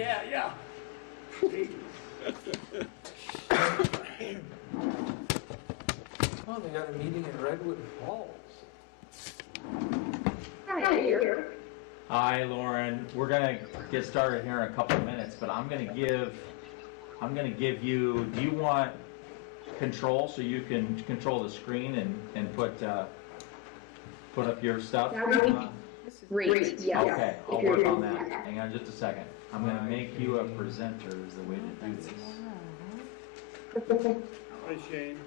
Yeah. Oh, they got a meeting in Redwood Falls. Hi, Lauren. We're gonna get started here in a couple of minutes, but I'm gonna give you. Do you want control so you can control the screen and put up your stuff? Great. Yeah. Okay, I'll work on that. Hang on just a second. I'm gonna make you a presenter. Is the way to do this. Hi, Shane.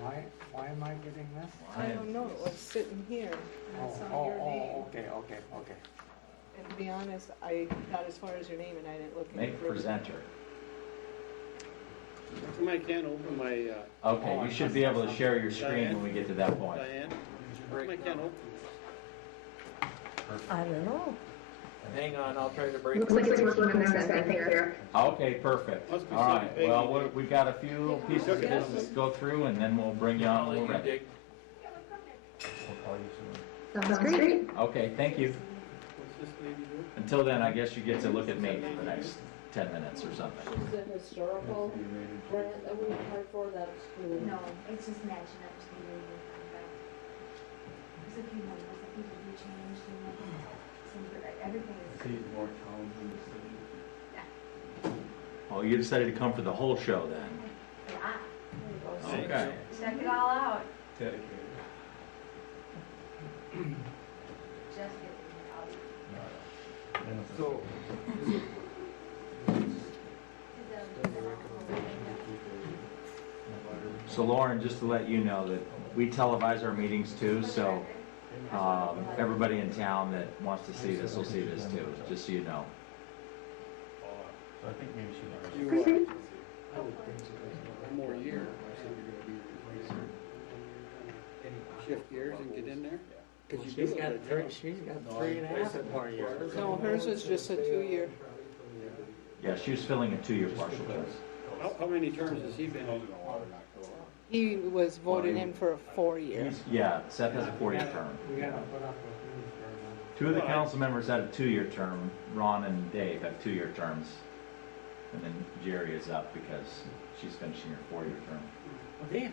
Why am I getting this? I don't know, it was sitting here, and I saw your name. Okay. And to be honest, I got as far as your name and I didn't look any Make further. presenter. How come I can't open my, Okay, you should be able to share your screen when we get to that point. Diane? How come I can't open? I don't know. Hang on, I'll try to break Looks like it's working on this end here. Okay, perfect. Must be All right. something Well, big. we've got a few pieces of business to go through, and then we'll bring you on when we're ready. Sounds great. Okay, thank you. What's this lady do? Until then, I guess you get to look at me for the next 10 minutes or something. She's the historical grant that we applied for, that's cool. No, it's just matching up to the year contract. There's a few numbers that need to be changed and everything is. More towns in the city. Oh, you decided to come for the whole show then? Yeah, Okay. check it all out. Dedicated. Just get it out. So, So Lauren, just to let you know that we televise our meetings too, so everybody in town that wants to see this will see this too, just so you know. So I think maybe she knows. You, one more year. Shift gears and get in there? 'Cause you she's do got it. three and a half more years. No, hers is just a 2-year. Yeah, she was filling a 2-year partial term. How many terms has he been in? He was voted in for a 4-year. Yeah, Seth has a 4-year term. We gotta put up with me for a minute. 2 of the council members had a 2-year term. Ron and Dave have 2-year terms. And then Jerry is up because she's finishing her 4-year term. Well, Dave,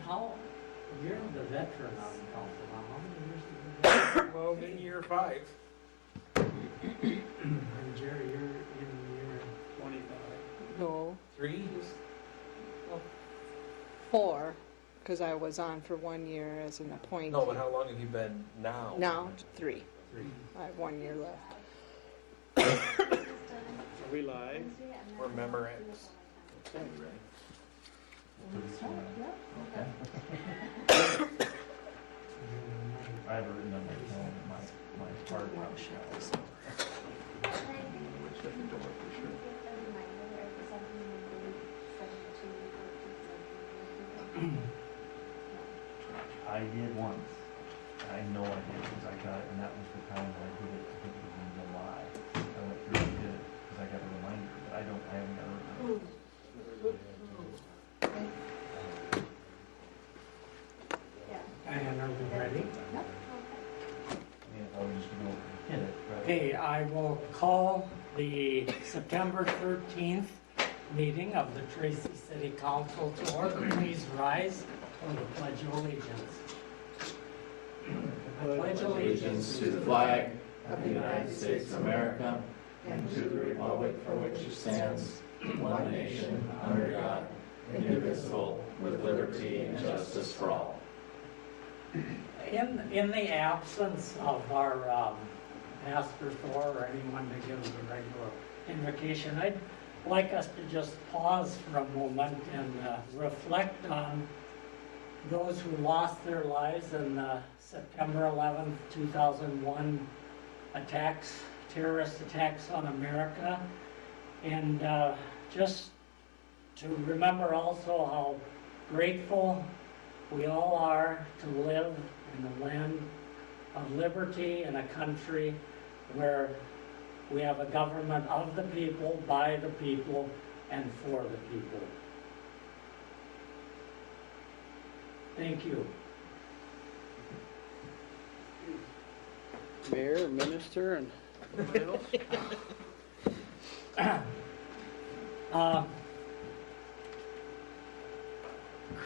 you're the veteran on the council, now how many years have you been? Well, in year 5. And Jerry, you're in year 25. No, 3? 4, because I was on for 1 year as an appointee. No, but how long have you been now? Now, 3. 3. I have 1 year left. Are we live? Remember it. Okay. I have it written on my phone, my hard copy. Which I can go up for sure. I did once. I know I did because I got it, and that was the time that I did it. I think it was in July. I went through and did it because I got a reminder, but I haven't got a reminder. And are we ready? I was just gonna go over and hit it, but. Okay, I will call the September 13th meeting of the Tracy City Council to order. Please rise for the Pledge of Allegiance. I pledge Allegiance to the flag of the United States of America and to the republic for which it stands, one nation, under God, indivisible, with liberty and justice for all. In the absence of our Pastor Thor or anyone that gives a regular invocation, I'd like us to just pause for a moment and reflect on those who lost their lives in the September 11th, 2001 attacks, terrorist attacks on America, and just to remember also how grateful we all are to live in the land of liberty in a country where we have a government of the people, by the people, and for the people. Thank you. Mayor, minister, and everybody else?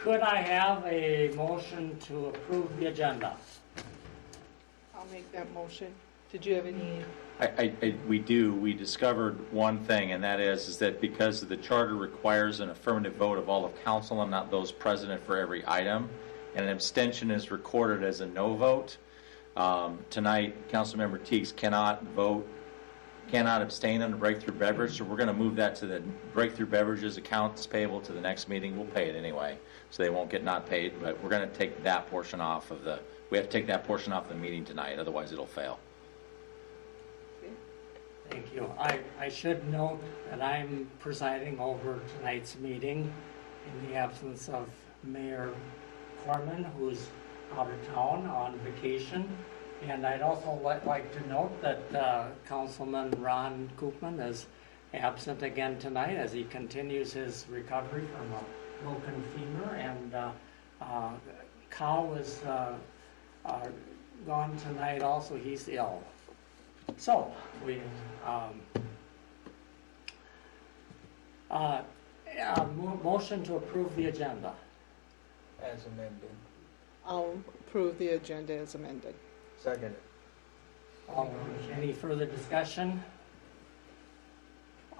Could I have a motion to approve the agenda? I'll make that motion. Did you have any? We do. We discovered one thing, and that is that because the charter requires an affirmative vote of all of council and not those present for every item, and an abstention is recorded as a no vote, tonight, Councilmember Teagues cannot abstain on the breakthrough beverage, so we're going to move that to the breakthrough beverages accounts payable to the next meeting. We'll pay it anyway, so they won't get not paid, but we're going to take that portion off of the, we have to take that portion off the meeting tonight, otherwise it'll fail. Thank you. I should note that I'm presiding over tonight's meeting in the absence of Mayor Corman, who's out of town on vacation. And I'd also like to note that Councilman Ron Koopman is absent again tonight as he continues his recovery from a broken femur. And Kyle is gone tonight also. He's ill. So, we motion to approve the agenda. As amended. I'll approve the agenda as amended. Second. Any further discussion?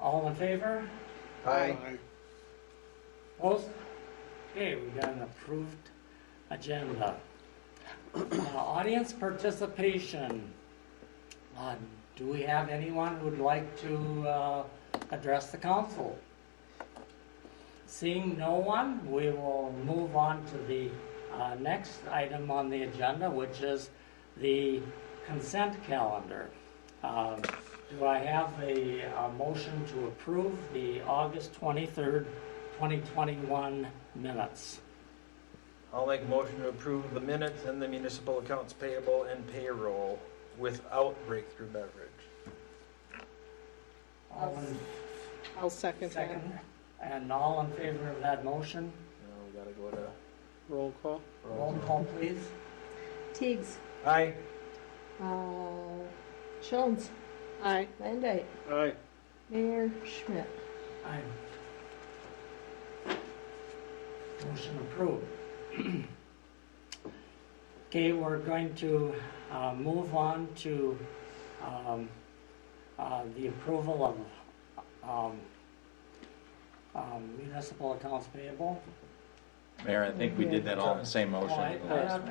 All in favor? Aye. Opposed? Okay, we got an approved agenda. Audience participation. Do we have anyone who would like to address the council? Seeing no one, we will move on to the next item on the agenda, which is the consent calendar. Do I have a motion to approve the August 23rd, 2021 minutes? I'll make a motion to approve the minutes and the municipal accounts payable and payroll without breakthrough beverage. I'll second that. And all in favor of that motion? Now we gotta go to Roll call. Roll call, please. Teagues, Aye. Jones, Aye. Van Dyke, Aye. Mayor Schmidt. Aye. Motion approved. Okay, we're going to move on to the approval of municipal accounts payable. Mayor, I think we did that all in the same motion.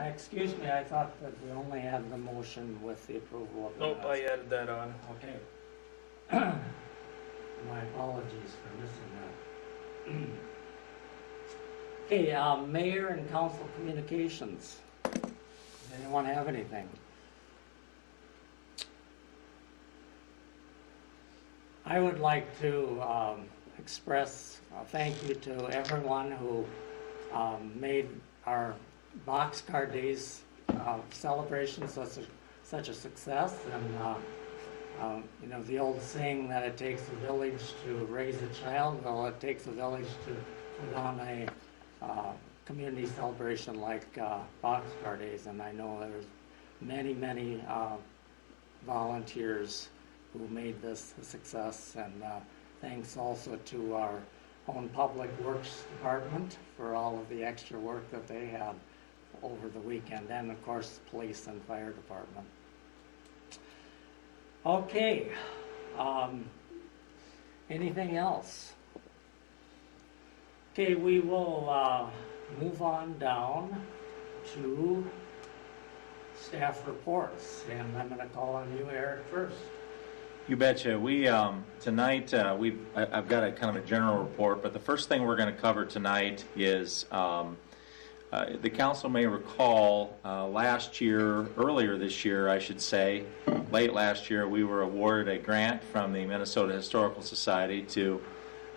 Excuse me, I thought that we only had the motion with the approval of the Nope, I added that on. Okay. My apologies for missing that. Okay, mayor and council communications. Does anyone have anything? I would like to express a thank you to everyone who made our boxcar days celebration such a success. And you know, the old saying that it takes a village to raise a child, well, it takes a village to put on a community celebration like boxcar days. And I know there's many volunteers who made this a success. And thanks also to our own Public Works Department for all of the extra work that they had over the weekend, and of course police and fire department. Okay, anything else? Okay, we will move on down to staff reports, and I'm going to call on you, Eric, first. You betcha. We tonight I've got a kind of a general report, but the first thing we're going to cover tonight is the council may recall earlier this year, I should say, late last year, we were awarded a grant from the Minnesota Historical Society to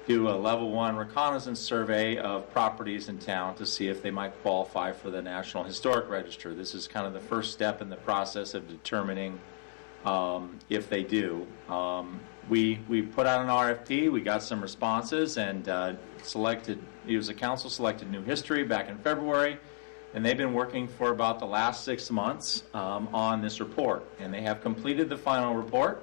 do a level 1 reconnaissance survey of properties in town to see if they might qualify for the National Historic Register. This is kind of the first step in the process of determining if they do. We put out an RFP, we got some responses, and the council selected New History back in February, and they've been working for about the last 6 months on this report, and they have completed the final report.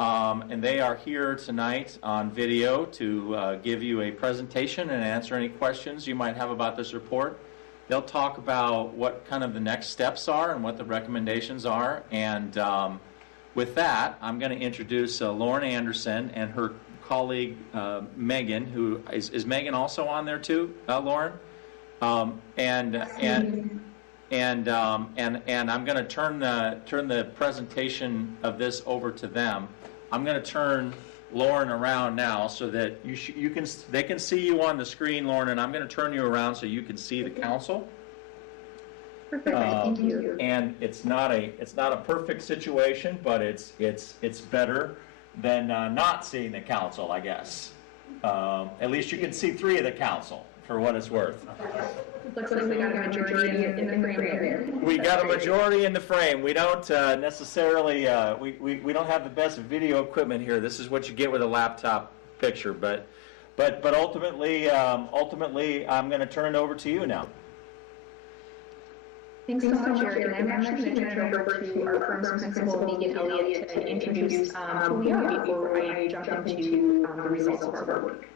and they are here tonight on video to give you a presentation and answer any questions you might have about this report. They'll talk about what kind of the next steps are and what the recommendations are. And with that, I'm going to introduce Lauren Anderson and her colleague Megan, who is Megan also on there too, Lauren? And I'm going to turn the presentation of this over to them. I'm going to turn Lauren around now so that they can see you on the screen, Lauren, and I'm going to turn you around so you can see the council. Perfect, thank you. And it's not a perfect situation, but it's better than not seeing the council, I guess. At least you can see 3 of the council, for what it's worth. Looks like we got a majority in the frame here. We got a majority in the frame. We don't necessarily, we don't have the best video equipment here. This is what you get with a laptop picture. But ultimately, I'm going to turn it over to you now. Thanks so much, Eric. And I'm actually going to turn it over to our firm's principal, Megan Elliott, to introduce who we are before I jump into the results of our work.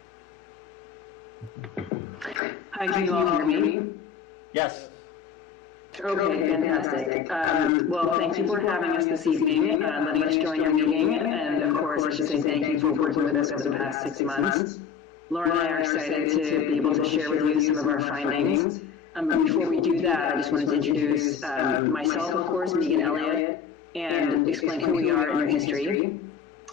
Hi, can you all hear me? Yes. Okay, fantastic. Well, thank you for having us this evening, letting us join your meeting, and of course, I should say thank you for working with us over the past 6 months. Laura and I are excited to be able to share with you some of our findings. But before we do that, I just wanted to introduce myself, of course, Megan Elliott, and explain who we are and our history.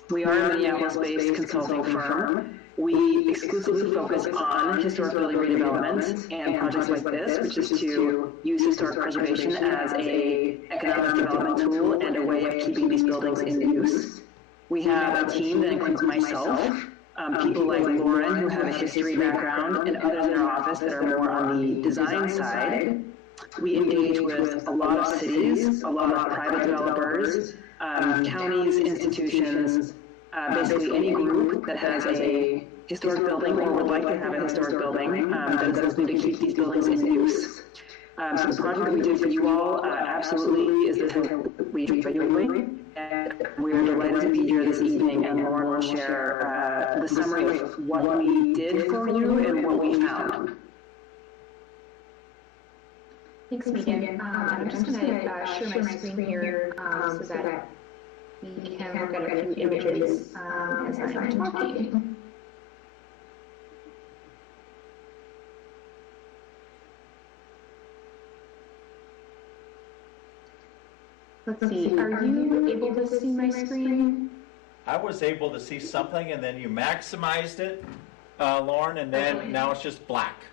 We are a Minneapolis-based consulting firm. We exclusively focus on historic building redevelopment and projects like this, which is to use historic preservation as an economic development tool and a way of keeping these buildings in use. We have a team that includes myself, people like Lauren who have a history background, and others in our office that are more on the design side. We engage with a lot of cities, a lot of private developers, counties, institutions, basically any group that has a historic building or would like to have a historic building that is looking to keep these buildings in use. So the project that we did for you all absolutely is this we do regularly, and we're delighted to be here this evening, and Lauren will share the summary of what we did for you and what we found. Thanks, Megan. I'm just going to share my screen here so that we can look at a few images as I'm talking. Let's see, are you able to see my screen? I was able to see something, and then you maximized it, Lauren, and then now it's just black.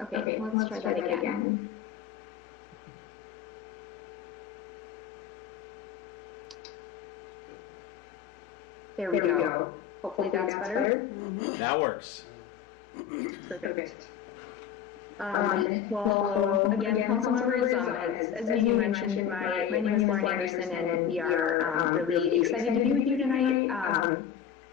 Okay, let's try that again. There we go. Hopefully that's better. That works. Perfect. Well, again, council members, as you mentioned, my name is Lauren Anderson, and we are really excited to be with you tonight.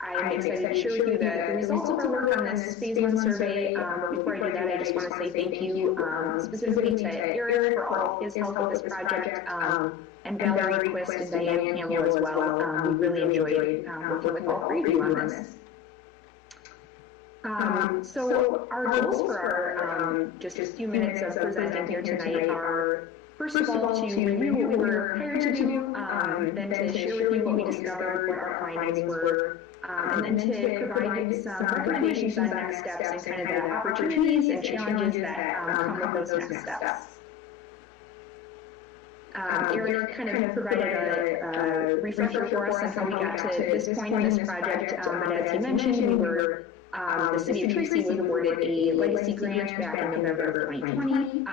I'm excited to share with you the results of our work on this phase 1 survey. Before I do that, I just want to say thank you specifically to Eric for all his help with this project, and Valerie Quist and Diane Campbell as well. We really enjoyed working with all 3 of you on this. So our goals for our just a few minutes of presenting here tonight are, first of all, to review what we were hired to do, then to share with you what we discovered, what our findings were, and then to provide some recommendations on next steps and kind of the opportunities and challenges that come with those next steps. Eric kind of provided a refresher for us on how we got to this point in this project, but as he mentioned, we were the city of Tracy was awarded a legacy grant back in November of 2020,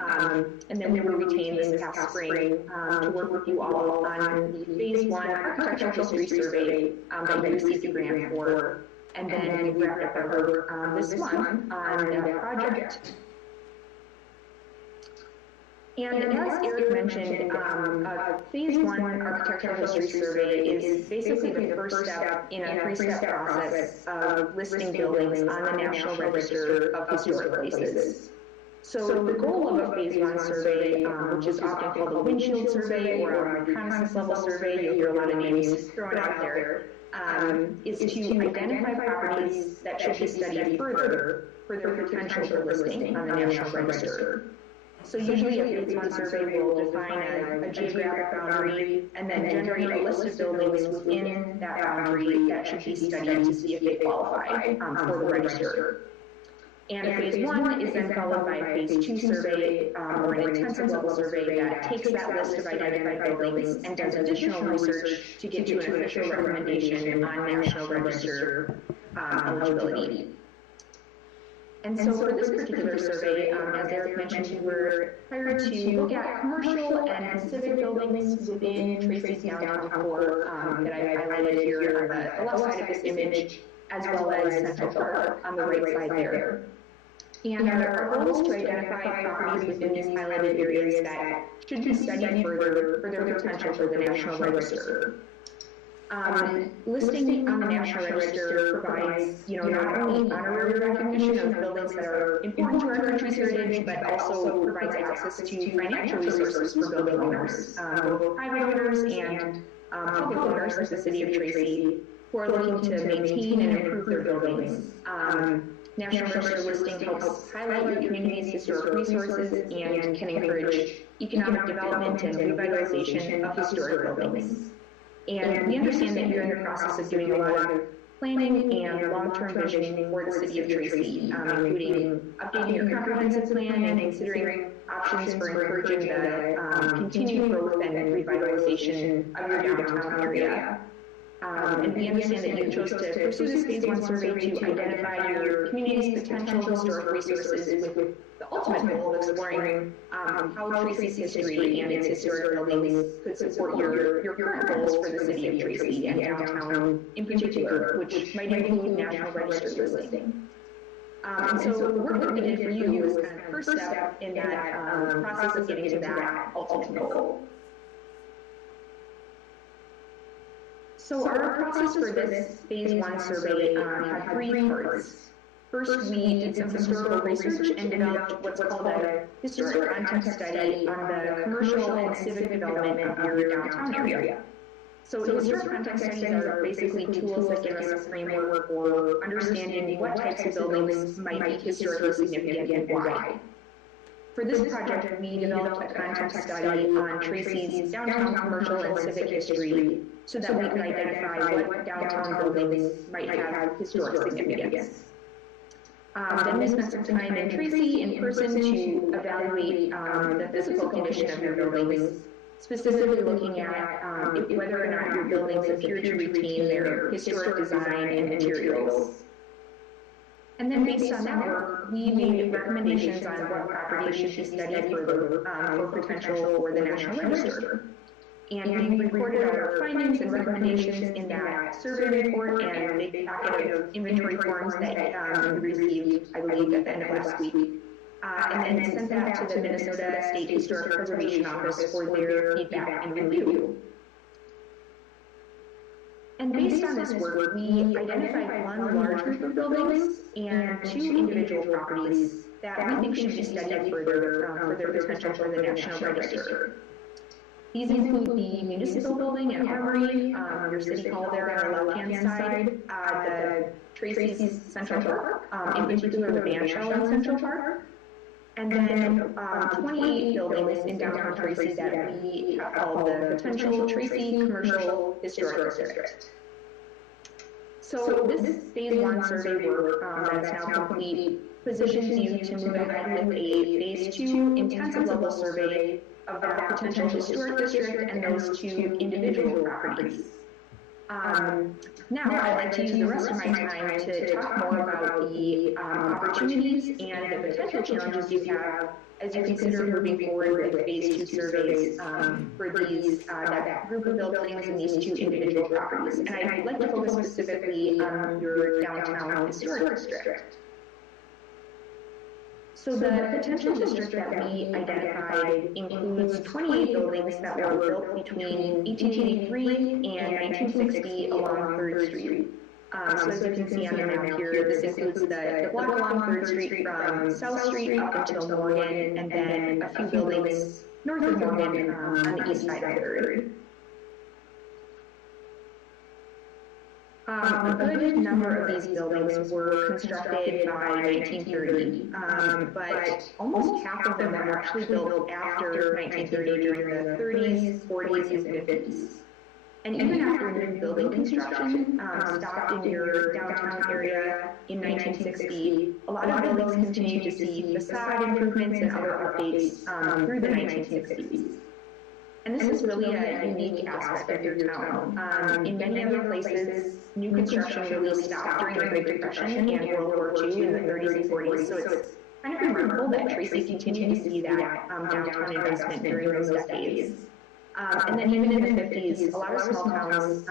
and then we were retained this past spring to work with you all on the phase 1 architectural history survey that we received a grant for, and then we wrapped up our work this month on that project. And as Eric mentioned, phase 1 architectural history survey is basically the first step in a 3-step process of listing buildings on the National Register of Historic Places. So the goal of a phase one survey, which is often called a windshield survey or a reconnaissance level survey, you'll hear a lot of names thrown out there, is to identify properties that should be studied further for their potential for listing on the National Register. So usually a phase one survey will define a geographic boundary and then generate a list of buildings within that boundary that should be studied to see if they qualify for the register. And a phase one is then followed by a phase two survey or an intensive level survey that takes that list of identified buildings and does additional research to get to an official recommendation on National Register eligibility. And so for this particular survey, as Eric mentioned, we were hired to look at commercial and civic buildings within Tracy's downtown core that I highlighted here on the left side of this image, as well as Central Park on the right side there. And our goal is to identify properties within these highlighted areas that should be studied further for their potential for the National Register. Listing on the National Register provides, not only honorary recognition of buildings that are important to our country's heritage, but also provides access to financial resources for building owners, both private owners and public owners, like the city of Tracy, who are looking to maintain and improve their buildings. National Register listing helps highlight your community's historic resources and can encourage economic development and revitalization of historic buildings. And we understand that you're in the process of doing a lot of planning and long-term visioning for the city of Tracy, including updating your comprehensive plan and considering options for encouraging the continued growth and revitalization of your downtown area. And we understand that you chose to pursue this phase one survey to identify your community's potential historic resources with the ultimate goal of exploring how Tracy's history and its historic buildings could support your current goals for the city of Tracy and downtown in particular, which might include National Register listing. And so the work that we did for you was kind of the first step in that process of getting to that ultimate goal. So our process for this phase one survey had three parts. First, we did some historical research and developed what's called a historic content study on the commercial and civic development of your downtown area. So historic content studies are basically tools that give us a framework for understanding what types of buildings might be historically significant and why. For this project, we developed a content study on Tracy's downtown commercial and civic history so that we could identify what downtown buildings might have historic significance. Then we spent some time in Tracy in person to evaluate the physical condition of your buildings, specifically looking at whether or not your buildings appear to retain their historic design and materials. And then based on that work, we made recommendations on what properties should be studied further for potential for the National Register. And we recorded our findings and recommendations in that survey report and a big packet of inventory forms that we received, I believe, at the end of last week. And then sent that to the Minnesota State Historic Preservation Office for their feedback and review. And based on this work, we identified one large group of buildings and two individual properties that we think should be studied further for their potential for the National Register. These include the municipal building at Armory, your city hall there on the left-hand side, the Tracy's Central Park, in particular the band shell in Central Park, and then 28 buildings in downtown Tracy that we have called the potential Tracy Commercial Historic District. So this phase one survey work that's now complete positions you to move ahead with a phase two intensive level survey of that potential historic district and those two individual properties. Now I'd like to use the rest of my time to talk more about the opportunities and the potential challenges you have as you consider moving forward with phase two surveys for these that group of buildings and these two individual properties. And I'd like to focus specifically on your downtown historic district. So the potential district that we identified includes 28 buildings that were built between 1883 and 1960 along 3rd Street. So as you can see on the map here, this includes the block along 3rd Street from South Street up until Morgan, and then a few buildings north of Morgan on the east side of 3rd. A good number of these buildings were constructed by 1930, but almost half of them were actually built after 1930 during the 30s, 40s, and 50s. And even after new building construction stopped in your downtown area in 1960, a lot of buildings continued to see facade improvements and other updates through the 1960s. And this is really a unique aspect of your town. In many other places, new construction really stopped during the Great Depression and World War II in the 30s and 40s. So it's kind of remarkable that Tracy continued to see that downtown investment during those decades. And then even in the 50s, a lot of small towns,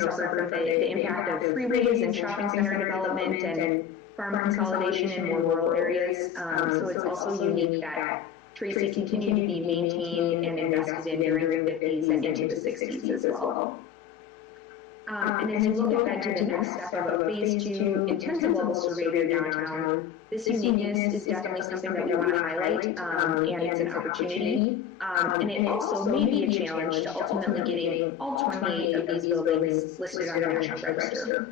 suffered from the impact of freeways and shopping center development and farm consolidation in more rural areas. So it's also unique that Tracy continued to be maintained and invested in during the 50s and into the 60s as well. And as you look ahead to the next step of a phase 2 intensive level survey of your downtown, this uniqueness is definitely something that we want to highlight, and it's an opportunity. And it also may be a challenge to ultimately getting all 28 of these buildings listed on the National Register.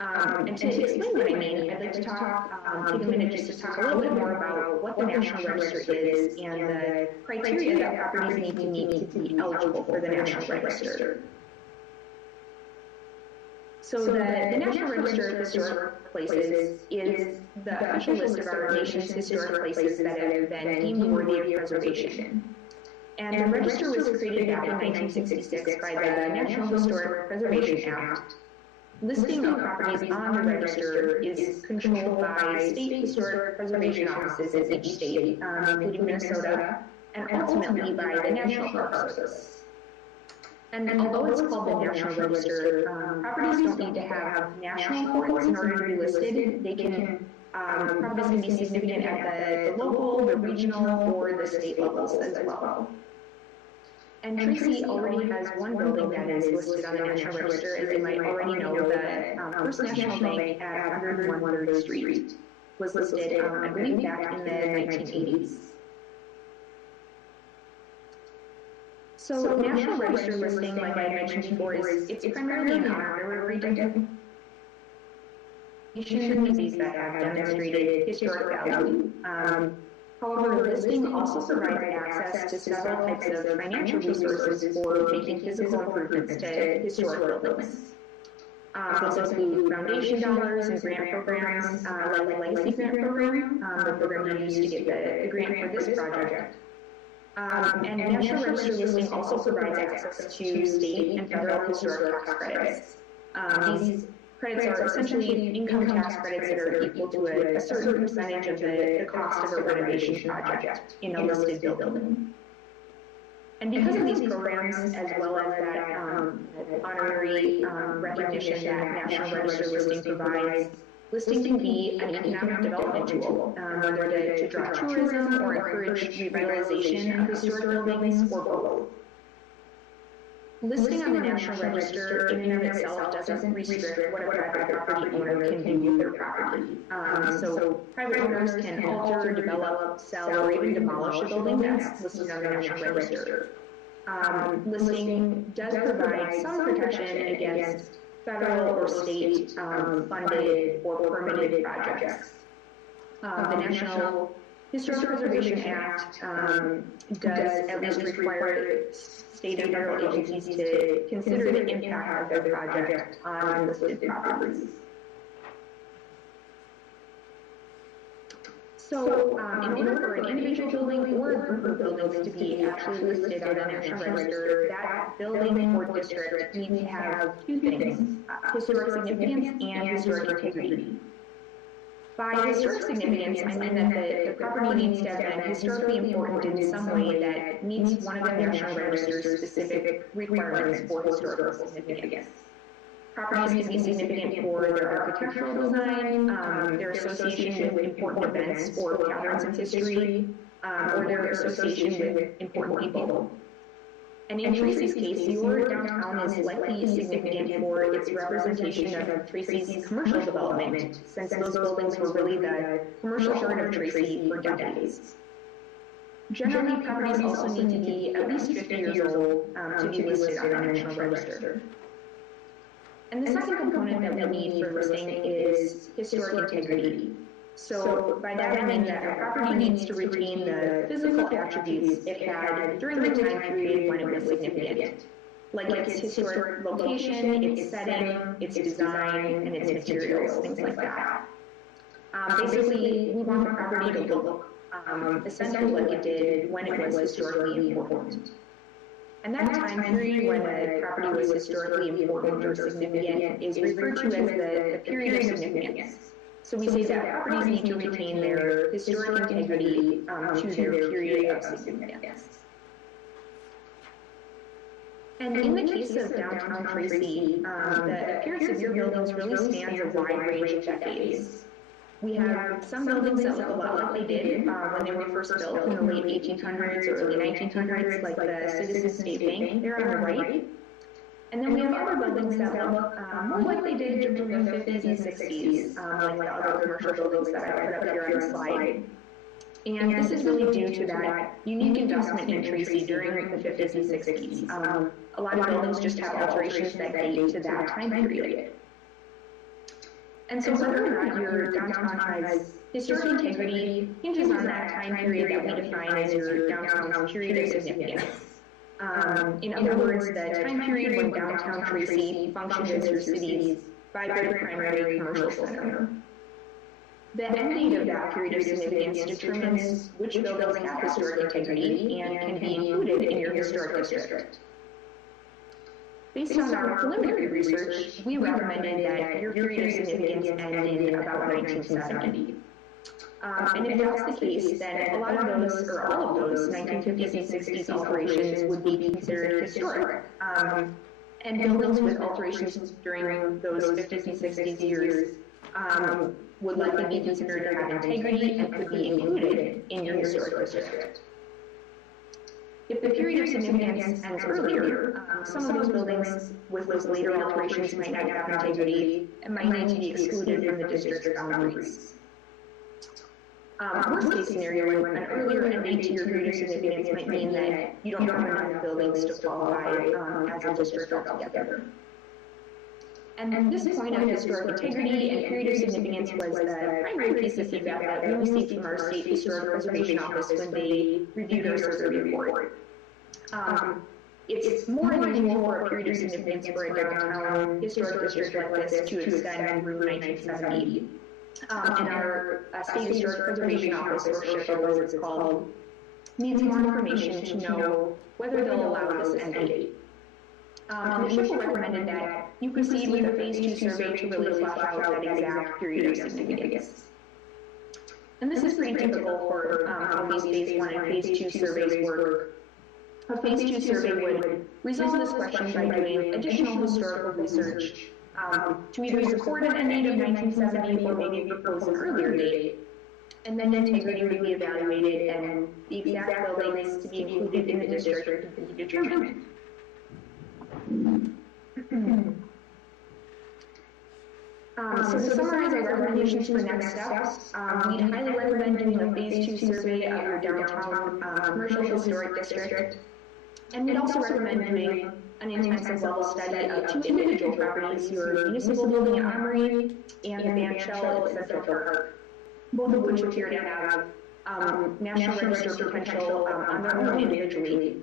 And to explain what I mean, I'd like to take a minute just to talk a little bit more about what the National Register is and the criteria that properties need to meet to be eligible for the National Register. So the National Register of Historic Places is the official list of our nation's historic places that have been deemed worthy of preservation. And the register was created back in 1966 by the National Historic Preservation Act. Listing of properties on the register is controlled by state historic preservation offices in each state, including Minnesota, and ultimately by the National Park Service. And although it's called the National Register, properties don't need to have national importance in order to be listed. They can, properties can be significant at the local, the regional, or the state levels as well. And Tracy already has one building that is listed on the National Register, as you might already know. The First National Bank at 101 3rd Street was listed, I believe, back in the 1980s. So National Register listing, like I mentioned before, it's primarily an honorary designation of these that have demonstrated historic value. However, listing also provides access to several types of financial resources for making physical improvements to historic buildings. Those include foundation dollars and grant programs, like the Legacy Grant Program, the program you used to get the grant for this project. And National Register listing also provides access to state and federal historic tax credits. These credits are essentially income tax credits that are equal to a certain percentage of the cost of a renovation project in a listed building. And because of these programs, as well as that honorary recognition that National Register listing provides, listing can be an economic development tool, whether to draw tourism or encourage revitalization of historic buildings or both. Listing on the National Register in and of itself doesn't restrict what a private property owner can do with their property. So private owners can alter, develop, sell, or even demolish a building that's listed on the National Register. Listing does provide some protection against federal or state funded or permitted projects. The National Historic Preservation Act does at least require state and federal agencies to consider the impact of their project on listed properties. So, in order for an individual building or a group of buildings to be actually listed on the National Register, that building or district needs to have two things: historic significance and historic integrity. By historic significance, I mean that the property needs to have been historically important in some way that meets one of the National Register's specific requirements for historical significance. Properties can be significant for their architectural design, their association with important events or patterns of history, or their association with important people. And in Tracy's case, your downtown is likely significant for its representation of Tracy's commercial development, since those buildings were really the commercial heart of Tracy for decades. Generally, properties also need to be at least 50 years old to be listed on the National Register. And the second component that we need for listing is historic integrity. So by that I mean that a property needs to retain the physical attributes it had during the time period when it was significant, like its historic location, its setting, its design, and its materials, things like that. Basically, we want the property to look essentially like it did when it was historically important. And that time period when a property was historically important or significant is referred to as the period of significance. So we say that properties need to retain their historic integrity to their period of significance. And in the case of downtown Tracy, the appearance of your buildings really spans a wide range of decades. We have some buildings that look a lot like they did when they were first built in the late 1800s or early 1900s, like the Citizens State Bank there on the right. And then we have other buildings that look more like they did during the 50s and 60s, like the other commercial buildings that I put up here on the slide. And this is really due to that unique investment in Tracy during the 50s and 60s. A lot of buildings just have alterations that date to that time period. And so whether or not your downtown has historic integrity hinges on that time period that we define as your downtown's period of significance. In other words, the time period when downtown Tracy functioned as your city's vibrant primary commercial center. The end date of that period of significance determines which buildings have historic integrity and can be included in your historic district. Based on our preliminary research, we recommended that your period of significance end in about 1970. And if that's the case, then a lot of those, or all of those, 1950s and 60s alterations would be considered historic. And buildings with alterations during those 50s and 60s years would likely be considered to have integrity and could be included in your historic district. If the period of significance ends earlier, some of those buildings with those later alterations might not have integrity and might need to be excluded from the district's boundaries. Worst case scenario, an earlier end date to your period of significance might mean that you don't have enough buildings to qualify as a district altogether. And this point of historic integrity and period of significance was the primary piece of feedback that we received from our State Historic Preservation Office when they reviewed our survey report. It's more unusual for a period of significance for a downtown historic district like this to extend through 1970. And our State Historic Preservation Office, or SHPO as it's called, needs more information to know whether they'll allow this end date. And the SHPO recommended that you proceed with a Phase 2 survey to really flesh out that exact period of significance. And this is pretty typical for how these Phase 1 and Phase 2 surveys work. A Phase 2 survey would resolve this question by doing additional historical research to either support an end date of 1970 or maybe propose an earlier date. And then integrity would be evaluated and the exact buildings to be included in the district would be determined. So to summarize our recommendations for next steps, we'd highly recommend doing a Phase 2 survey of your downtown commercial historic district. And we'd also recommend doing an intensive level study of 2 individual properties, your municipal building at Armory and the band shell at Central Park, both of which appear to have national register potential on their own individually.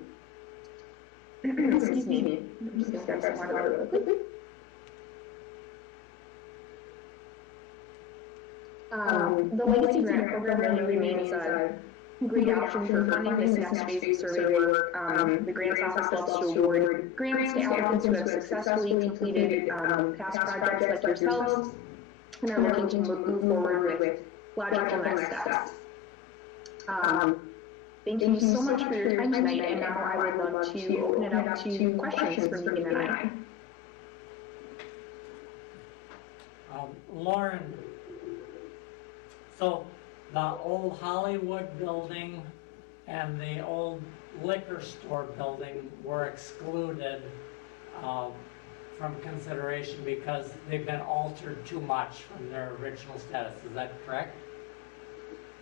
Excuse me. I'm just going to grab some water real quick. The Legacy Grant Program really remains a great option for funding this next phase of survey work. The Grants Office loves to award grants to applicants who have successfully completed past projects like yourselves and are looking to move forward with logical next steps. Thank you so much for your time tonight, and now I would love to open it up to questions from Megan and I. Lauren, so the old Hollywood building and the old liquor store building were excluded from consideration because they've been altered too much from their original status. Is that correct?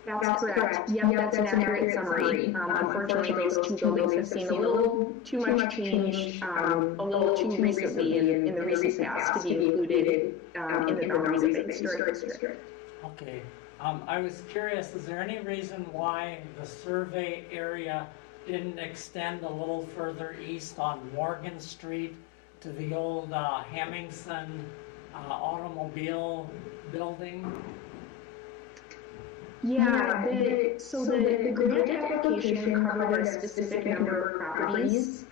That's correct. Yep, that's an accurate summary. Unfortunately, those two buildings have seen a little too much change, a little too recently in the recent past to be included in the boundaries of the historic district. Okay. I was curious, is there any reason why the survey area didn't extend a little further east on Morgan Street to the old Hemmingson automobile building? Yeah, the grant application covered a specific number of properties.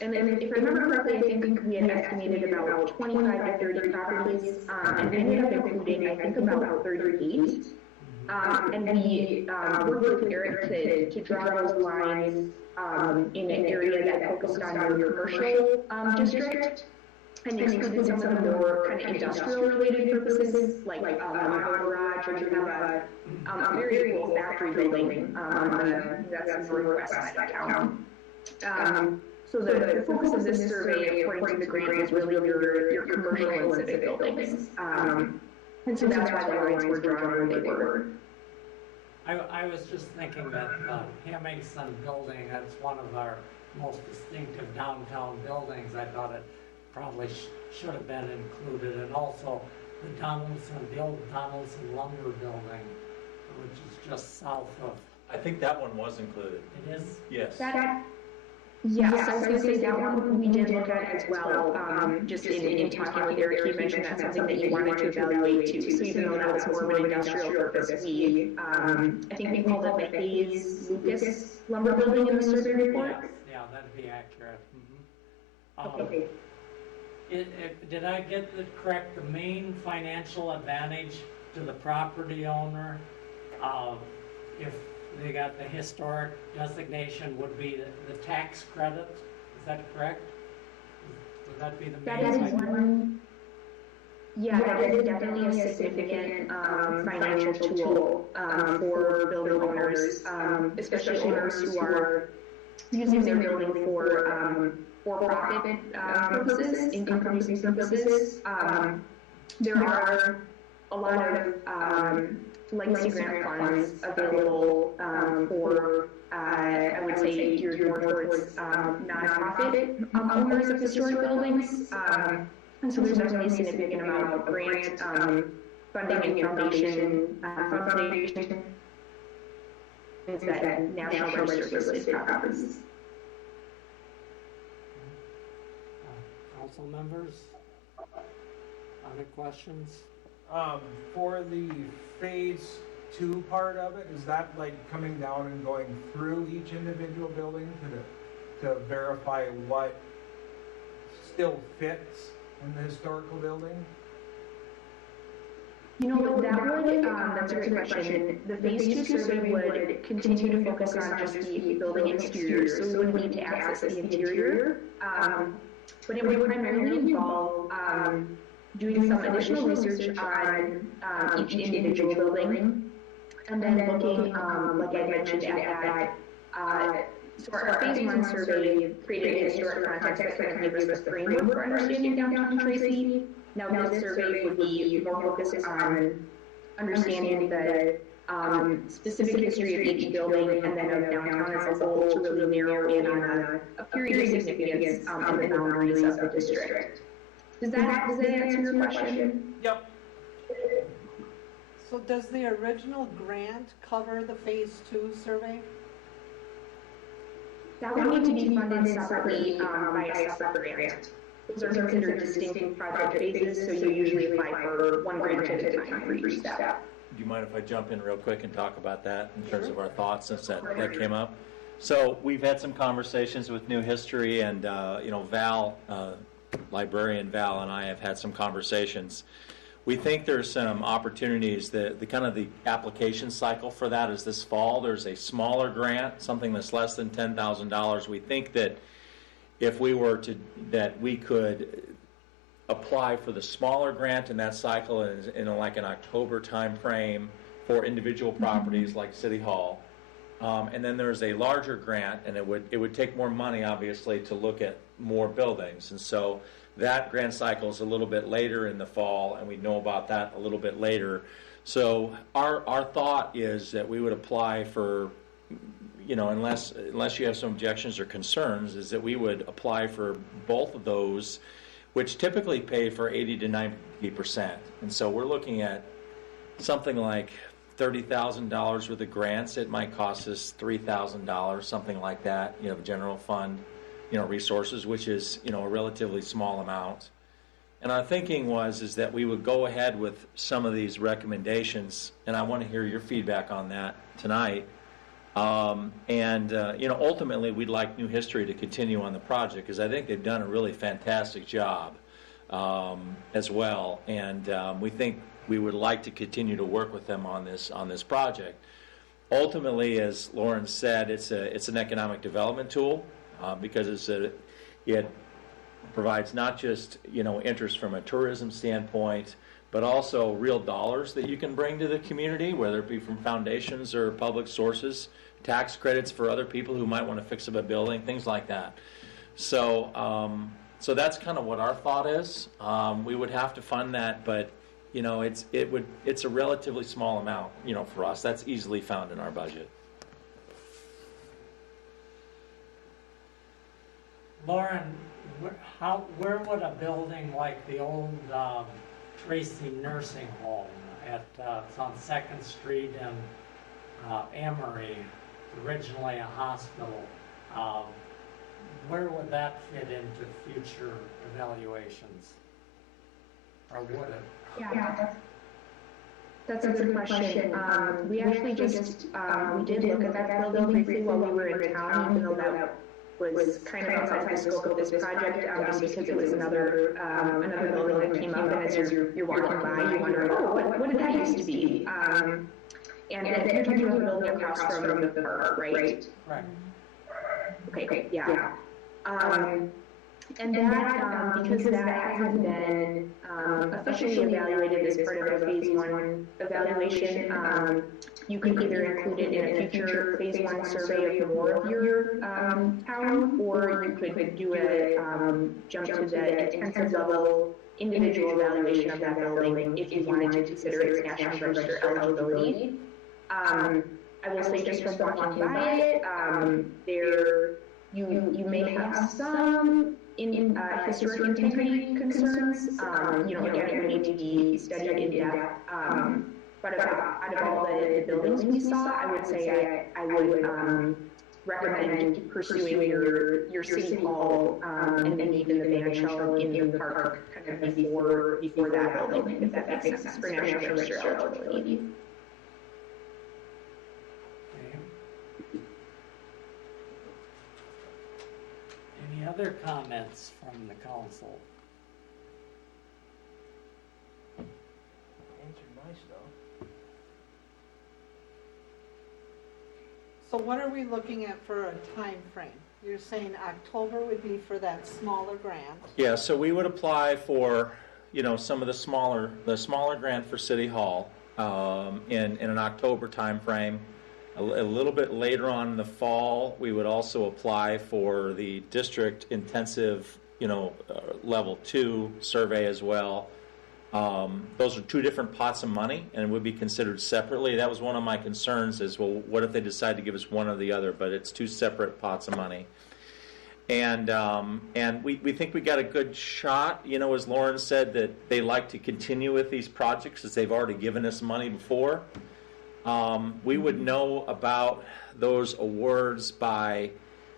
And then if I remember correctly, I think we had estimated about 25 to 30 properties, and we ended up including, I think, about 38. And we worked with Eric to draw those lines in an area that focused on your commercial district, and excluded some of the more kind of industrial-related purposes, like auto garage, or you have a very cool factory building that's the northwest side of town. So the focus of this survey, according to the grant, is really your commercial and civic buildings. And so that's why the lines were drawn where they were. I was just thinking that the Hemmingson building, that's one of our most distinctive downtown buildings. I thought it probably should have been included, and also the old Donaldson lumber building, which is just south of. I think that one was included. It is? Yes. Yes, I was going to say that one we did look at as well. Just in talking with Eric, he mentioned that's something that you wanted to evaluate too. So even though that was more of an industrial purpose, we, I think we called it the Hayes Lucas lumber building in the survey report. Yeah, that'd be accurate. Okay. Did I get it correct? The main financial advantage to the property owner, if they got the historic designation, would be the tax credit. Is that correct? Would that be the main? That is one. Yeah, that is definitely a significant financial tool for building owners, especially owners who are using their building for profit purposes, income producing purposes. There are a lot of legacy grant funds available for, I would say, geared more towards nonprofit owners of historic buildings. And so there's definitely a significant amount of grant funding and foundation that National Register listed properties. Council members, other questions? For the phase 2 part of it, is that like coming down and going through each individual building to verify what still fits in the historical building? You know, that's a great question. The phase 2 survey would continue to focus on just the building exterior, so we wouldn't need to access the interior. But it would primarily involve doing some additional research on each individual building, and then looking, like I mentioned, at that. So our phase 1 survey created a historic context that kind of gives us the framework for understanding downtown Tracy. Now this survey would be more focused on understanding the specific history of each building and then of downtown as a whole to really narrow in on a period of significance in the boundaries of the district. Does that answer your question? Yep. So does the original grant cover the phase 2 survey? That would need to be funded separately by a separate grant. Those are considered distinct project phases, so you usually apply for one grant at a time for each step. Do you mind if I jump in real quick and talk about that in terms of our thoughts since that came up? So we've had some conversations with New History, and Val, librarian Val, and I have had some conversations. We think there's some opportunities. The kind of the application cycle for that is this fall. There's a smaller grant, something that's less than $10,000. We think that if we were that we could apply for the smaller grant in that cycle in like an October time frame for individual properties like City Hall, And then there's a larger grant, and it would take more money, obviously, to look at more buildings. And so that grant cycle is a little bit later in the fall, and we know about that a little bit later. So our thought is that we would apply for, unless you have some objections or concerns, is that we would apply for both of those, which typically pay for 80 to 90%. And so we're looking at something like $30,000 worth of grants. It might cost us $3,000, something like that, general fund, resources, which is, a relatively small amount. And our thinking is that we would go ahead with some of these recommendations, and I want to hear your feedback on that tonight. Ultimately, we'd like New History to continue on the project because I think they've done a really fantastic job as well, and we think we would like to continue to work with them on this project. Ultimately, as Lauren said, it's an economic development tool because it provides not just interest from a tourism standpoint, but also real dollars that you can bring to the community, whether it be from foundations or public sources, tax credits for other people who might want to fix up a building, things like that. So that's kind of what our thought is. We would have to fund that, but it's a relatively small amount, for us. That's easily found in our budget. Lauren, where would a building like the old Tracy Nursing Home it's on 2nd Street in Emory, originally a hospital, where would that fit into future evaluations? Or would it? Yeah, that's a good question. We actually just, we did look at that building briefly while we were in town, even though that was kind of outside the scope of this project, just because it was another building that came up, and as you're walking by, you wonder, what did that used to be? And then you're talking about the building across from the park, right? Right. Okay, yeah. And that, because that hasn't been officially evaluated as part of a phase 1 evaluation, you could either include it in a future phase 1 survey of more of your town, or you could do a jump to the intensive level individual evaluation of that building if you wanted to consider its National Register eligibility. I will say, just from walking by it, you may have some historic integrity concerns. Again, it would need to be studied in depth. But out of all the buildings we saw, I would say I would recommend pursuing your city hall and then even the band shell in the park kind of before that building, if that makes sense, for National Register eligibility. Any other comments from the council? Answered nice though. So what are we looking at for a time frame? You're saying October would be for that smaller grant? Yeah, so we would apply for, some of the smaller grant for City Hall in an October time frame. A little bit later on in the fall, we would also apply for the district intensive, level 2 survey as well. Those are two different pots of money, and it would be considered separately. That was one of my concerns is, well, what if they decide to give us one or the other? But it's two separate pots of money. And we think we got a good shot, as Lauren said, that they like to continue with these projects as they've already given us money before. We would know about those awards by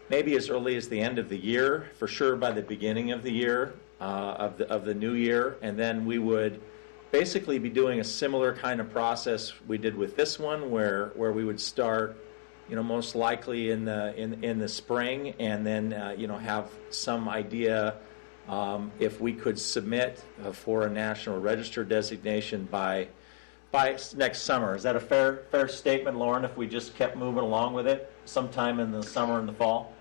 maybe as early as the end of the year, for sure by the beginning of the year, of the new year, and then we would basically be doing a similar kind of process we did with this one, where we would start, most likely in the spring, and then have some idea if we could submit for a National Register designation by next summer. Is that a fair statement, Lauren, if we just kept moving along with it sometime in the summer and the fall?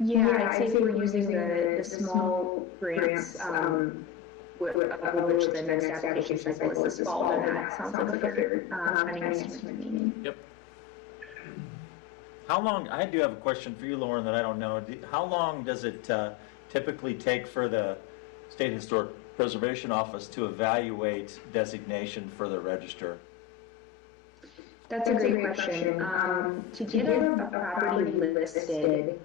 Yeah, I'd say if we're using the small grants, of which the next application cycle is this fall, then that sounds like a fair timing estimate. Yep. how long, I do have a question for you, Lauren, that I don't know. How long does it typically take for the State Historic Preservation Office to evaluate designation for the register? That's a great question. To get a property listed,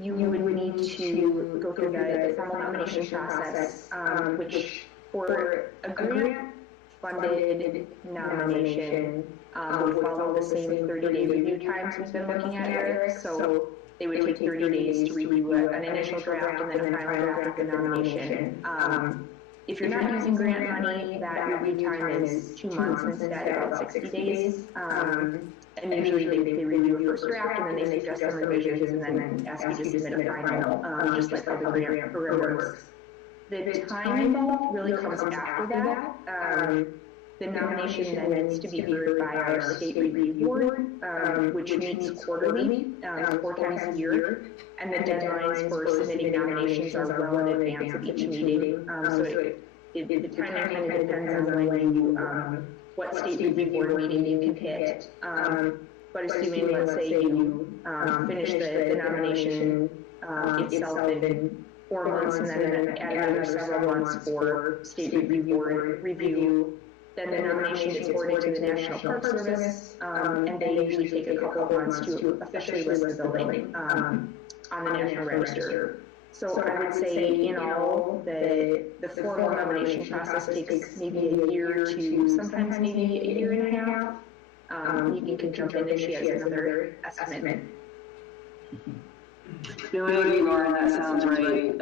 you would need to go through the formal nomination process, which for a grant-funded nomination would follow the same 30-day review times we've been looking at, Eric. So they would take 30 days to review an initial draft and then a final draft of the nomination. If you're not using grant money, that review time is 2 months instead, about 60 days. And usually they review a first draft and then they suggest some revisions and then ask you to submit a final, just like how the grant program works. The time involved really comes after that. The nomination then needs to be heard by our state review board, which meets quarterly, 4 times a year, and the deadlines for submitting nominations are well in advance of each meeting. So the timing kind of depends on when you, what state review board meeting you can hit. But assuming, let's say you finish the nomination itself in 4 months and then add another several months for state review board review, then the nomination gets forwarded to the National Park Service, and they usually take a couple of months to officially list the building on the National Register. So I would say in all, the formal nomination process takes maybe a year to sometimes maybe a year and a half. You can jump in if she has another estimate. No, I agree, Lauren, that sounds right.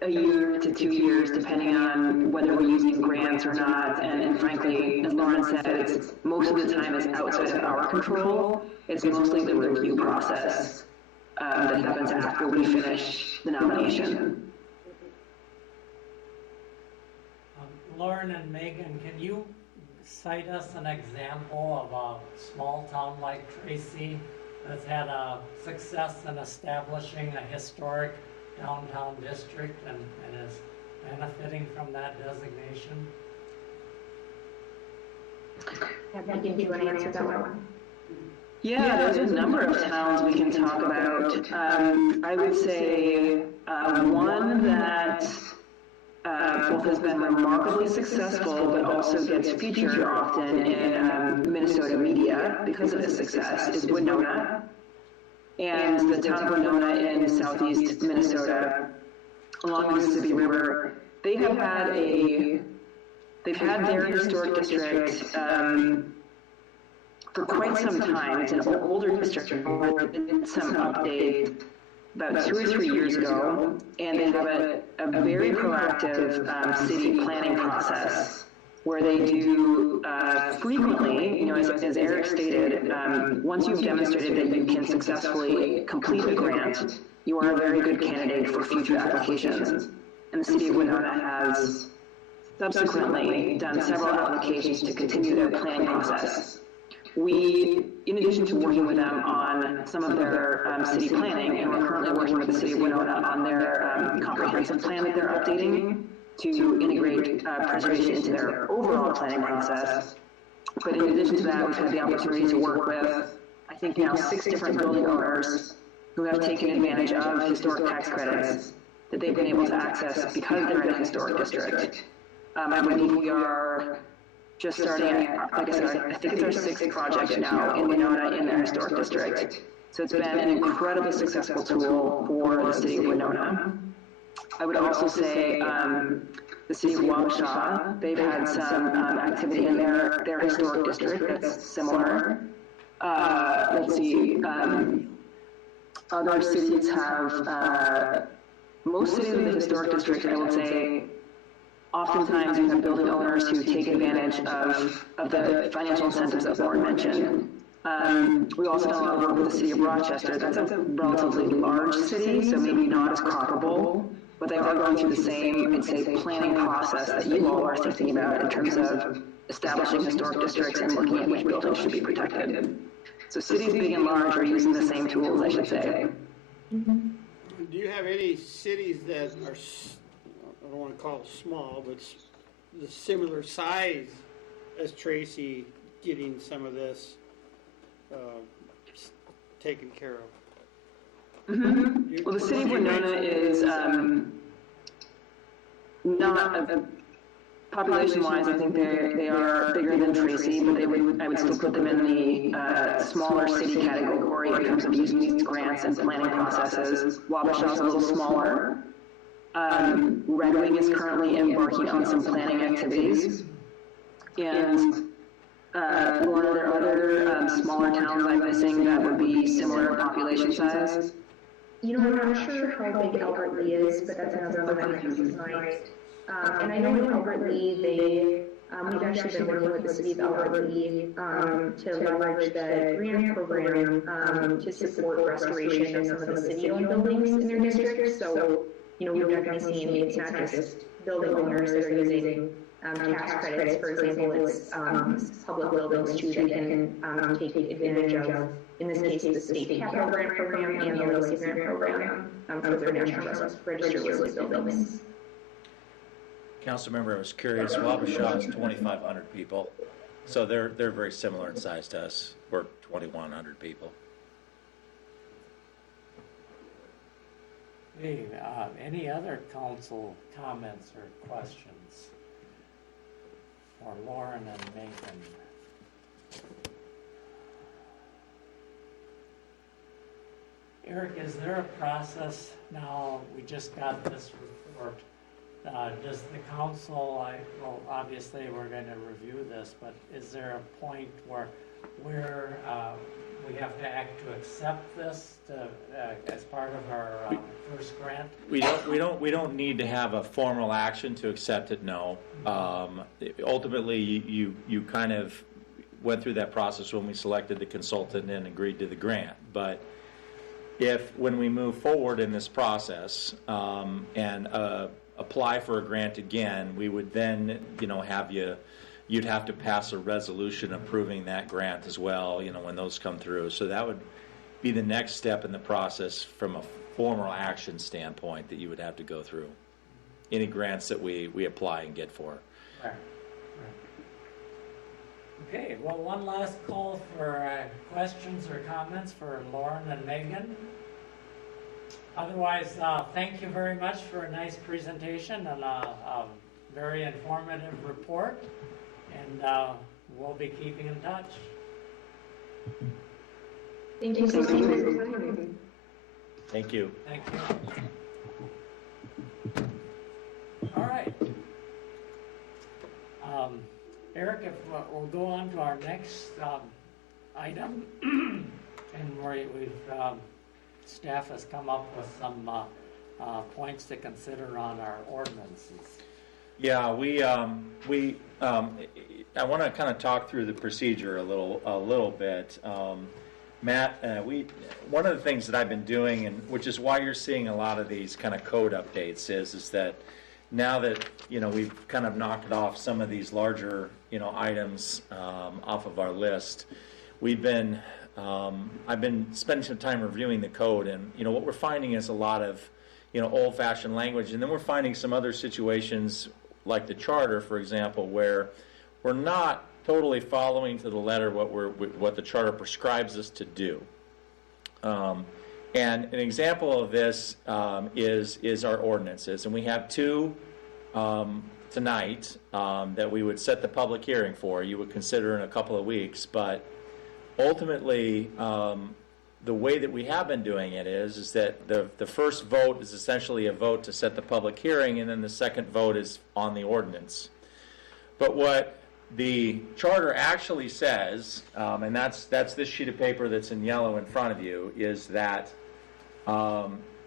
A year to 2 years, depending on whether we're using grants or not. And frankly, as Lauren said, it's most of the time is outside of our control. It's mostly the review process that happens after we finish the nomination. Lauren and Megan, can you cite us an example of a small town like Tracy that's had a success in establishing a historic downtown district and is benefiting from that designation? Megan, do you want to answer that one? Yeah, there's a number of towns we can talk about. I would say one that both has been remarkably successful but also gets featured often in Minnesota media because of its success is Winona. And the town of Winona in southeast Minnesota, along the Mississippi River, they've had their historic district for quite some time. It's an older district, but they did some update about 2 or 3 years ago, and they have a very proactive city planning process where they do frequently, as Eric stated, once you've demonstrated that you can successfully complete a grant, you are a very good candidate for future applications. And the city of Winona has subsequently done several applications to continue their planning process. We, in addition to working with them on some of their city planning, and we're currently working with the city of Winona on their comprehensive plan that they're updating to integrate preservation into their overall planning process. But in addition to that, we've had the opportunity to work with, I think now 6 different building owners who have taken advantage of historic tax credits that they've been able to access because they're in a historic district. I believe we are just starting, like I said, I think it's our 6th project now in Winona in their historic district. So it's been an incredibly successful tool for the city of Winona. I would also say the city of Wabasha, they've had some activity in their historic district that's similar. Let's see, other cities have, most cities in the historic district, I would say, oftentimes you have building owners who take advantage of the financial incentives that Lauren mentioned. We also do a lot of work with the city of Rochester. That's a relatively large city, so maybe not as comparable, but they are going through the same, I'd say, planning process that you all are thinking about in terms of establishing historic districts and looking at which buildings should be protected. So cities big and large are using the same tools, I should say. Do you have any cities that are, I don't want to call it small, but the similar size as Tracy getting some of this taken care of. Mm-hmm. Well, the city of Winona is not population-wise. I think they are bigger than Tracy, but I would still put them in the smaller city category in terms of using these grants and planning processes. Wabashaw's a little smaller. Red Wing is currently embarking on some planning activities, and Lauren, are there other smaller towns I'm missing that would be similar population size? You know, I'm not sure how big Albert Lee is, but that's another one that comes to mind. And I know in Albert Lee, we've actually been working with the city of Albert Lee to leverage the grant program to support restoration of some of the city-owned buildings in their district. So, you know, we've definitely seen it's not just building owners that are using tax credits, for example, it's public buildings too that can take advantage of, in this case, the state capital grant program and the legacy grant program for their national register listed buildings. Councilmember, I was curious, Wabasha is 2,500 people, so they're very similar in size to us. We're 2,100 people. Hey, any other council comments or questions for Lauren and Nathan? Eric, is there a process now? We just got this report. Does the council, well, obviously we're going to review this, but is there a point where we have to act to accept this as part of our first grant? We don't need to have a formal action to accept it. No. Ultimately, you kind of went through that process when we selected the consultant and agreed to the grant. But when we move forward in this process and apply for a grant again, we would then, you'd have to pass a resolution approving that grant as well, when those come through. So that would be the next step in the process from a formal action standpoint that you would have to go through. Any grants that we apply and get for. Right. Okay, well, one last call for questions or comments for Lauren and Megan. Otherwise, thank you very much for a nice presentation and a very informative report. And we'll be keeping in touch. Thank you so much for your time. Thank you. Thank you. All right. Eric, if we'll go on to our next item, and we've staff has come up with some points to consider on our ordinances. Yeah, I want to kind of talk through the procedure a little bit. Matt, one of the things that I've been doing, and which is why you're seeing a lot of these kind of code updates, is that now that we've kind of knocked off some of these larger items off of our list, I've been spending some time reviewing the code, and what we're finding is a lot of old-fashioned language, and then we're finding some other situations like the charter, for example, where we're not totally following to the letter what the charter prescribes us to do. And an example of this is our ordinances, and we have two tonight that we would set the public hearing for. You would consider in a couple of weeks, but ultimately, the way that we have been doing it is that the first vote is essentially a vote to set the public hearing, and then the second vote is on the ordinance. But what the charter actually says, and that's this sheet of paper that's in yellow in front of you, is that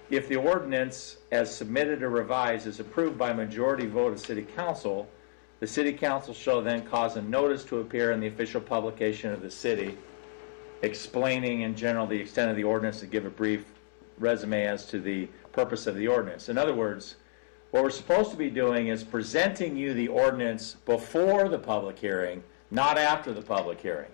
if the ordinance as submitted or revised is approved by majority vote of City Council, the City Council shall then cause a notice to appear in the official publication of the city, explaining in general the extent of the ordinance, and give a brief resume as to the purpose of the ordinance. In other words, what we're supposed to be doing is presenting you the ordinance before the public hearing, not after the public hearing.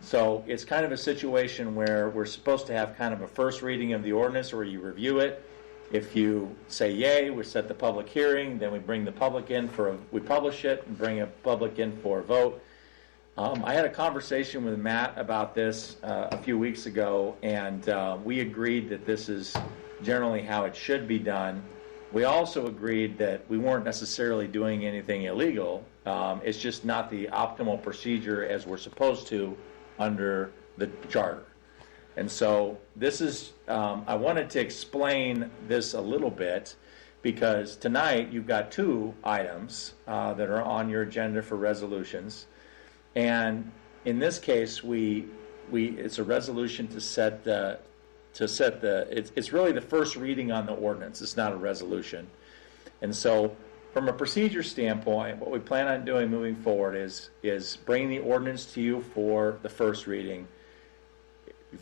So it's kind of a situation where we're supposed to have kind of a first reading of the ordinance where you review it. If you say yay, we set the public hearing, then we bring the public in we publish it and bring a public in for a vote. I had a conversation with Matt about this a few weeks ago, and we agreed that this is generally how it should be done. We also agreed that we weren't necessarily doing anything illegal. It's just not the optimal procedure as we're supposed to under the charter. And so this is, I wanted to explain this a little bit because tonight you've got two items that are on your agenda for resolutions. And in this case, it's a resolution to set the, it's really the first reading on the ordinance. It's not a resolution. And so from a procedure standpoint, what we plan on doing moving forward is bringing the ordinance to you for the first reading.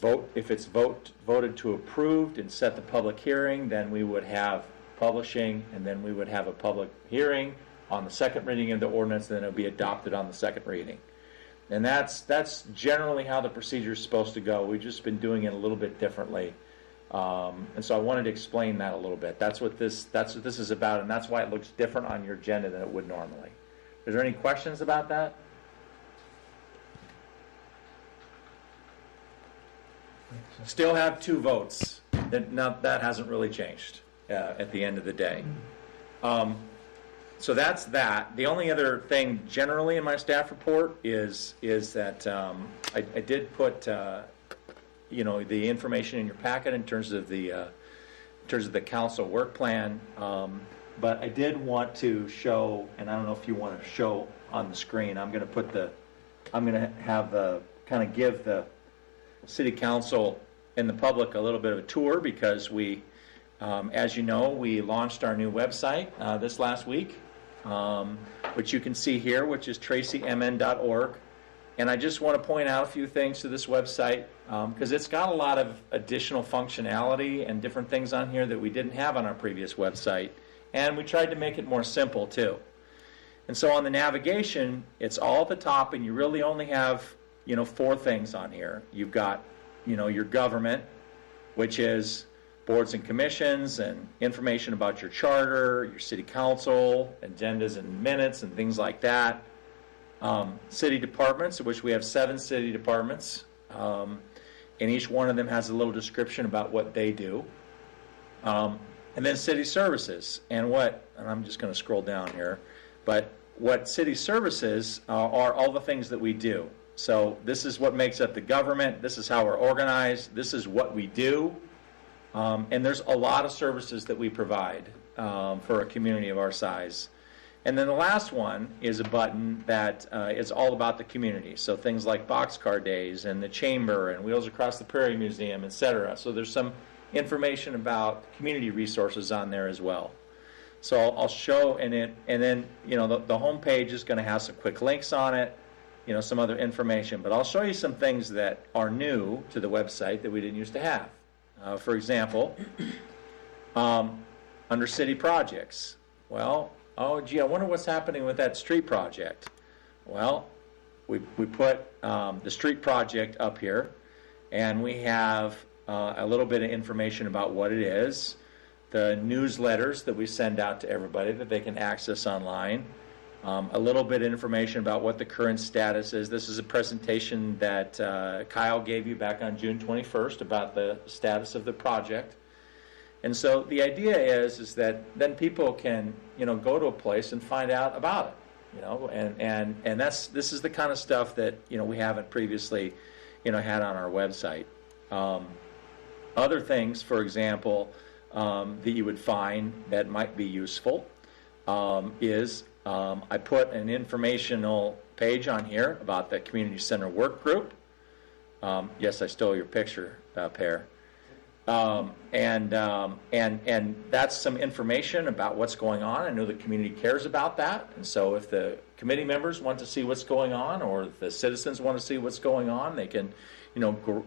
Vote, if it's voted to approved and set the public hearing, then we would have publishing, and then we would have a public hearing on the second reading of the ordinance, and then it would be adopted on the second reading. And that's generally how the procedure is supposed to go. We've just been doing it a little bit differently. And so I wanted to explain that a little bit. That's what this is about, and that's why it looks different on your agenda than it would normally. Is there any questions about that? Still have two votes. That hasn't really changed at the end of the day. So that's that. The only other thing generally in my staff report is that I did put the information in your packet in terms of the council work plan. But I did want to show, and I don't know if you want to show on the screen. I'm going to have kind of give the city council and the public a little bit of a tour because we, as you know, we launched our new website this last week, which you can see here, which is tracymn.org. And I just want to point out a few things to this website because it's got a lot of additional functionality and different things on here that we didn't have on our previous website. And we tried to make it more simple too. And so on the navigation, it's all at the top, and you really only have, 4 things on here. You've got, your government, which is boards and commissions and information about your charter, your city council, agendas and minutes and things like that. City departments, of which we have 7 city departments, and each one of them has a little description about what they do. And then city services, and I'm just going to scroll down here, but what city services are all the things that we do. So this is what makes up the government, this is how we're organized, this is what we do, and there's a lot of services that we provide for a community of our size. And then the last one is a button that is all about the community. So things like Boxcar Days and the Chamber and Wheels Across the Prairie Museum, etc. So there's some information about community resources on there as well. So I'll show, and then the home page is going to have some quick links on it, some other information. But I'll show you some things that are new to the website that we didn't used to have. For example, under city projects, oh, gee, I wonder what's happening with that street project. Well, we put the street project up here, and we have a little bit of information about what it is, the newsletters that we send out to everybody that they can access online, a little bit of information about what the current status is. This is a presentation that Kyle gave you back on June 21st about the status of the project. And so the idea is that then people can, go to a place and find out about it, and this is the kind of stuff that, we haven't previously, had on our website. Other things, for example, that you would find that might be useful is I put an informational page on here about the Community Center Work Group. Yes, I stole your picture, Pear. And that's some information about what's going on. I know the community cares about that, and so if the committee members want to see what's going on, or if the citizens want to see what's going on, they can,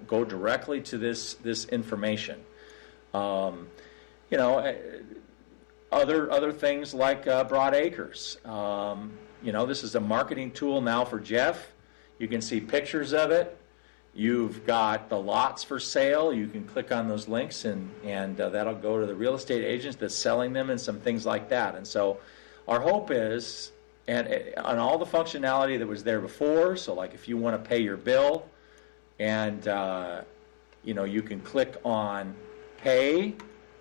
go directly to this information. Other things like Broad Acres. This is a marketing tool now for Jeff. You can see pictures of it. You've got the lots for sale. You can click on those links, and that'll go to the real estate agents that's selling them and some things like that. And so our hope is on all the functionality that was there before. So like if you want to pay your bill, and you can click on pay,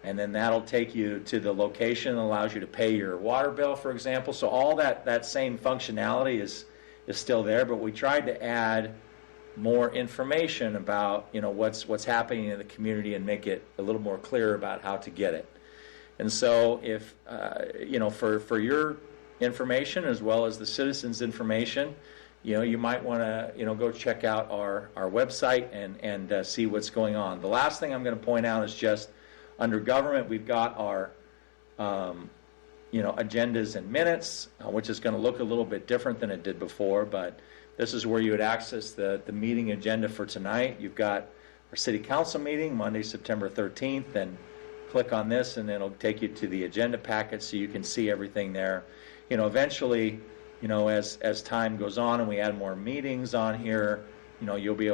and then that'll take you to the location that allows you to pay your water bill, for example. So all that same functionality is still there, but we tried to add more information about what's happening in the community and make it a little more clear about how to get it. And so if for your information as well as the citizens' information, you might want to go check out our website and see what's going on. The last thing I'm going to point out is just under government, we've got our agendas and minutes, which is going to look a little bit different than it did before, but this is where you would access the meeting agenda for tonight. You've got our city council meeting Monday, September 13th, and click on this and it'll take you to the agenda packet so you can see everything there. Eventually, as time goes on and we add more meetings on here, you'll be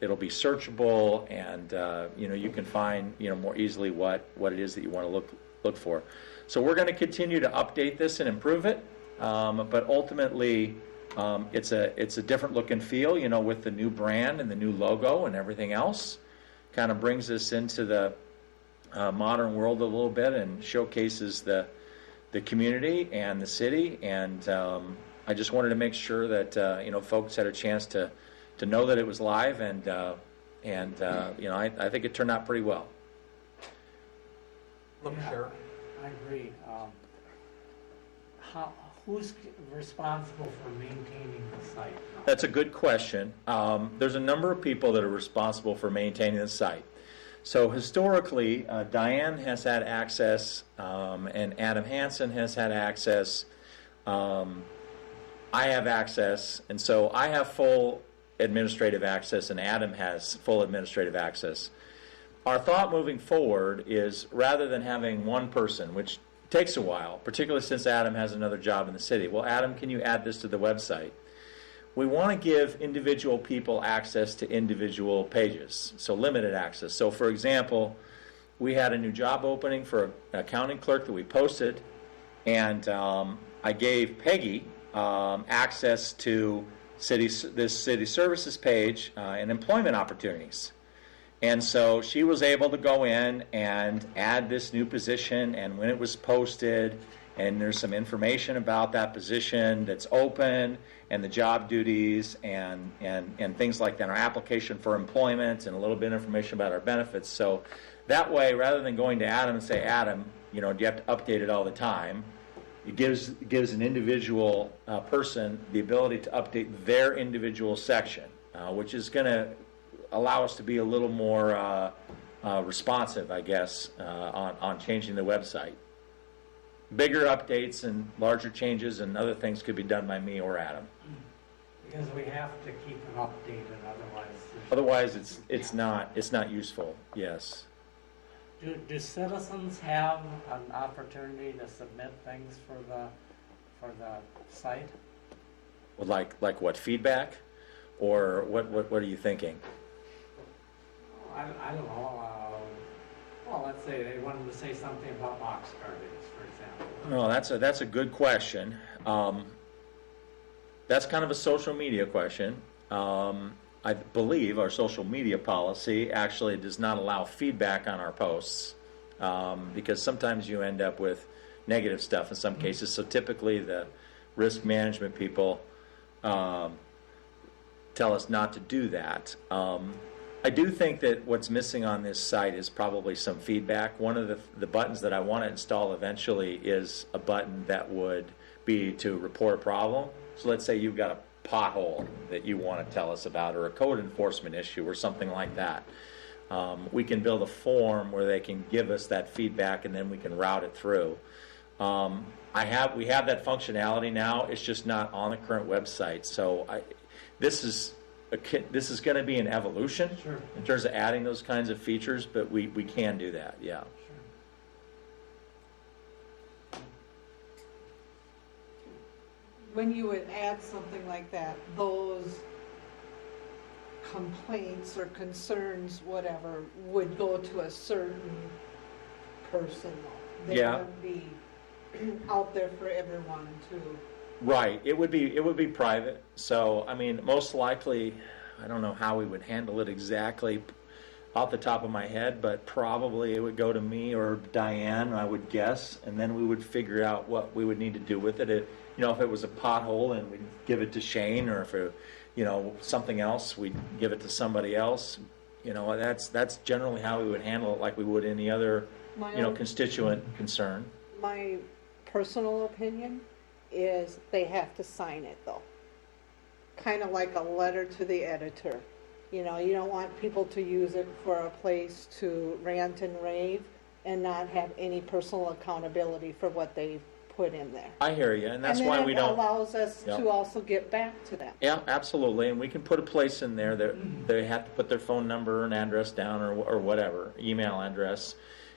it'll be searchable, and you can find more easily what it is that you want to look for. So we're going to continue to update this and improve it, but ultimately it's a different look and feel, with the new brand and the new logo and everything else. Kind of brings us into the modern world a little bit and showcases the community and the city, and I just wanted to make sure that folks had a chance to know that it was live, and I think it turned out pretty well. Sure. I agree. Who's responsible for maintaining the site? That's a good question. There's a number of people that are responsible for maintaining the site. So historically, Diane has had access, and Adam Hansen has had access. I have access, and so I have full administrative access, and Adam has full administrative access. Our thought moving forward is, rather than having one person, which takes a while, particularly since Adam has another job in the city. Well, Adam, can you add this to the website? We want to give individual people access to individual pages, so limited access. So, for example, we had a new job opening for an accounting clerk that we posted, and I gave Peggy access to this city services page and employment opportunities. And so she was able to go in and add this new position, and when it was posted, and there's some information about that position that's open, and the job duties, and things like that, our application for employment, and a little bit of information about our benefits. So that way, rather than going to Adam and say, Adam, do you have to update it all the time? It gives an individual person the ability to update their individual section, which is going to allow us to be a little more responsive, I guess, on changing the website. Bigger updates and larger changes and other things could be done by me or Adam. Because we have to keep it updated, Otherwise, it's not useful. Yes. Do citizens have an opportunity to submit things for the site? Well, like what, feedback, or what are you thinking? I don't know. Well, let's say they wanted to say something about box garbage, for example. No, that's a good question. That's kind of a social media question. I believe our social media policy actually does not allow feedback on our posts, because sometimes you end up with negative stuff in some cases. So typically the risk management people tell us not to do that. I do think that what's missing on this site is probably some feedback. One of the buttons that I want to install eventually is a button that would be to report a problem. So let's say you've got a pothole that you want to tell us about, or a code enforcement issue, or something like that. We can build a form where they can give us that feedback, and then we can route it through. We have that functionality now. It's just not on the current website. So this is going to be an evolution in terms of adding those kinds of features, but we can do that. Yeah. When you would add something like that, those complaints or concerns, whatever, would go to a certain person. They wouldn't be out there for everyone to Right, it would be private, so, I mean, most likely, I don't know how we would handle it exactly off the top of my head, but probably it would go to me or Diane, I would guess, and then we would figure out what we would need to do with it. If it was a pothole, and we'd give it to Shane, or if it, something else, we'd give it to somebody else. That's generally how we would handle it, like we would any other, constituent concern. My personal opinion is they have to sign it though. Kind of like a letter to the editor. You don't want people to use it for a place to rant and rave and not have any personal accountability for what they put in there. I hear you, and that's why we don't. And then it allows us to also get back to them. Yeah, absolutely, and we can put a place in there that they have to put their phone number and address down, or whatever, email address.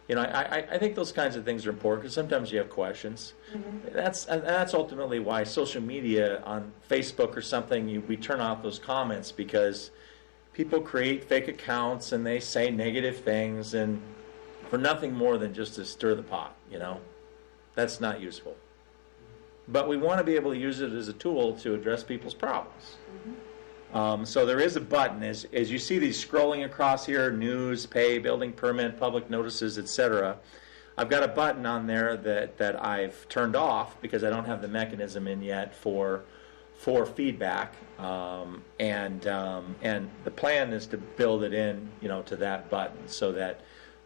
I think those kinds of things are important, because sometimes you have questions. Mm-hmm. That's ultimately why social media on Facebook or something, we turn off those comments, because people create fake accounts and they say negative things, and for nothing more than just to stir the pot. That's not useful. But we want to be able to use it as a tool to address people's problems. Mm-hmm. So there is a button, as you see these scrolling across here: news, pay, building permit, public notices, etc. I've got a button on there that I've turned off because I don't have the mechanism in yet for feedback, and the plan is to build it in, to that button, so that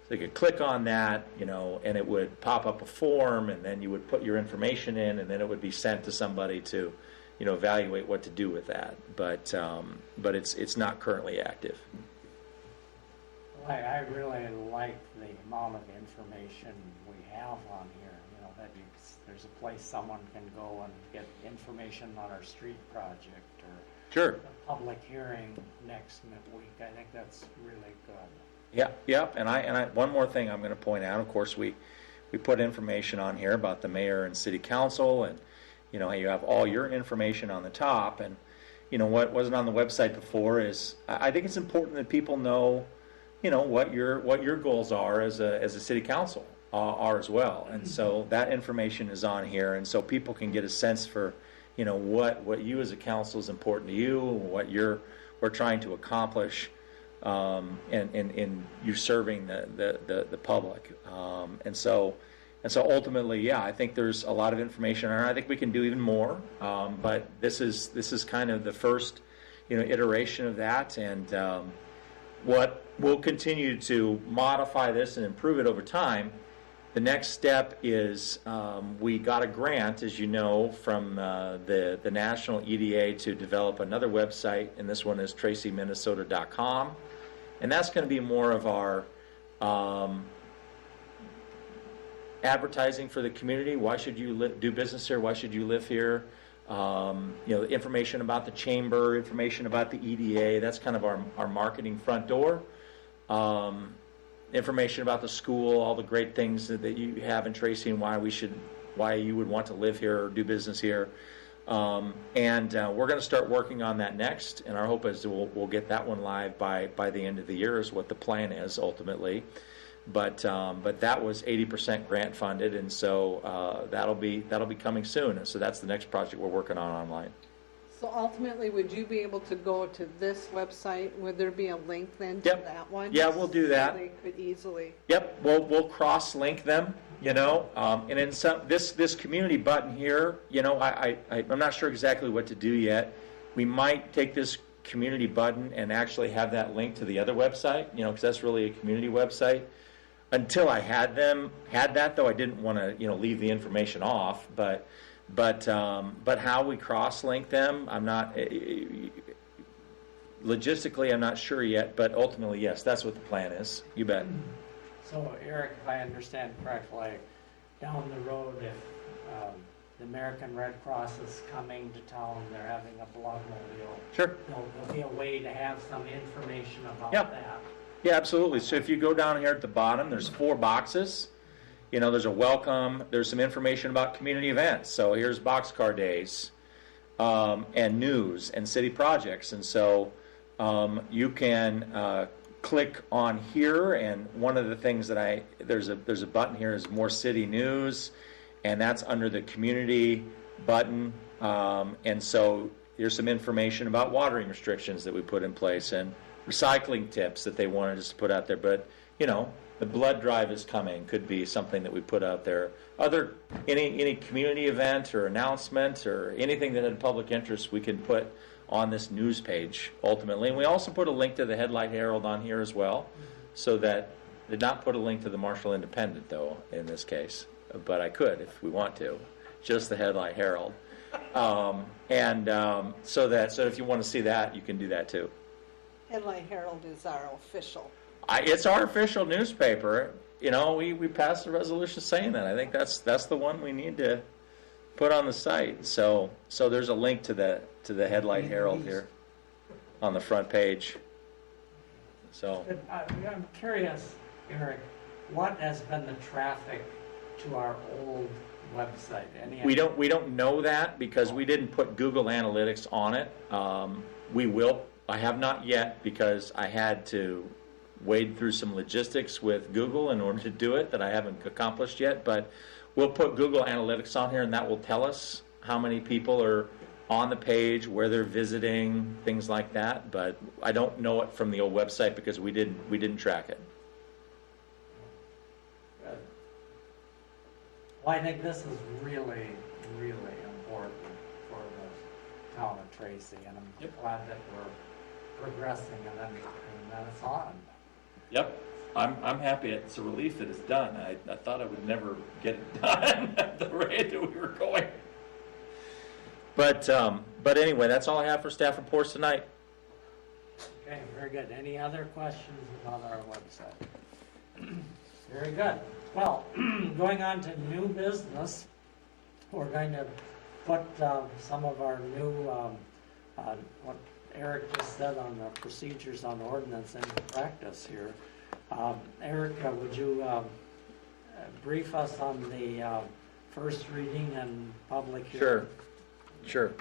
they could click on that, and it would pop up a form, and then you would put your information in, and then it would be sent to somebody to, evaluate what to do with that. But it's not currently active. I really like the amount of information we have on here. There's a place someone can go and get information on our street project, or sure, a public hearing next week. I think that's really good. Yeah. And I one more thing I'm going to point out. Of course, we put information on here about the mayor and city council, and you have all your information on the top. And what wasn't on the website before is, I think it's important that people know, what your goals are as a city council are as well. And so that information is on here, and so people can get a sense for what you as a council is important to you, what we're trying to accomplish. And you serving the public, and so ultimately, I think there's a lot of information, and I think we can do even more. But this is kind of the first, iteration of that, and what we'll continue to modify this and improve it over time. The next step is we got a grant, as you know, from the National EDA to develop another website, and this one is tracyminnesota.com. And that's going to be more of our advertising for the community. Why should you do business here? Why should you live here? Information about the chamber, information about the EDA. That's kind of our marketing front door. Information about the school, all the great things that you have in Tracy, and why you would want to live here or do business here. And we're going to start working on that next, and our hope is we'll get that one live by the end of the year, is what the plan is ultimately. But that was 80% grant funded, and so that'll be coming soon. And so that's the next project we're working on online. So ultimately, would you be able to go to this website? Would there be a link then to that one? Yeah, we'll do that. So they could easily. Yep, we'll cross-link them. And in this community button here, I'm not sure exactly what to do yet. We might take this community button and actually have that link to the other website, because that's really a community website. Until I had that though, I didn't want to, leave the information off. But how we cross-link them, I'm not logistically, I'm not sure yet. But ultimately, yes, that's what the plan is. You bet. So, Eric, if I understand correctly, down the road, if the American Red Cross is coming to town, they're having a bloodmobile. Sure. There'll be a way to have some information about that. Yeah, absolutely. So if you go down here at the bottom, there's 4 boxes. There's a welcome. There's some information about community events. So here's Boxcar Days, and news and city projects. And so you can click on here, and one of the things that there's a button here is more city news, and that's under the community button And so here's some information about watering restrictions that we put in place and recycling tips that they wanted us to put out there. But, you know, the blood drive is coming, could be something that we put out there. Any community event or announcement or anything that had public interest we can put on this news page ultimately. And we also put a link to the Headlight Herald on here as well, so that did not put a link to the Marshall Independent though in this case, but I could if we want to, just the Headlight Herald. So if you want to see that, you can do that too. Headlight Herald is our official. It's our official newspaper. You know, we passed a resolution saying that. I think that's the one we need to put on the site. So there's a link to the Headlight Herald here on the front page. So I'm curious, Eric, what has been the traffic to our old website? We don't know that because we didn't put Google Analytics on it. We will. I have not yet because I had to wade through some logistics with Google in order to do it that I haven't accomplished yet. But we'll put Google Analytics on here, and that will tell us how many people are on the page, where they're visiting, things like that. But I don't know it from the old website because we didn't track it. Good. Well, I think this is really, really important for the town of Tracy, and I'm glad that we're progressing, and then it's on. Yep, I'm happy. It's a relief that it's done. I thought I would never get it done at the rate that we were going. But anyway, that's all I have for staff reports tonight. Okay, very good. Any other questions about our website? Very good. Well, going on to new business, we're going to put some of our new, what Eric just said on the procedures on ordinance into practice here. Eric, would you brief us on the first reading and public hearing? Sure.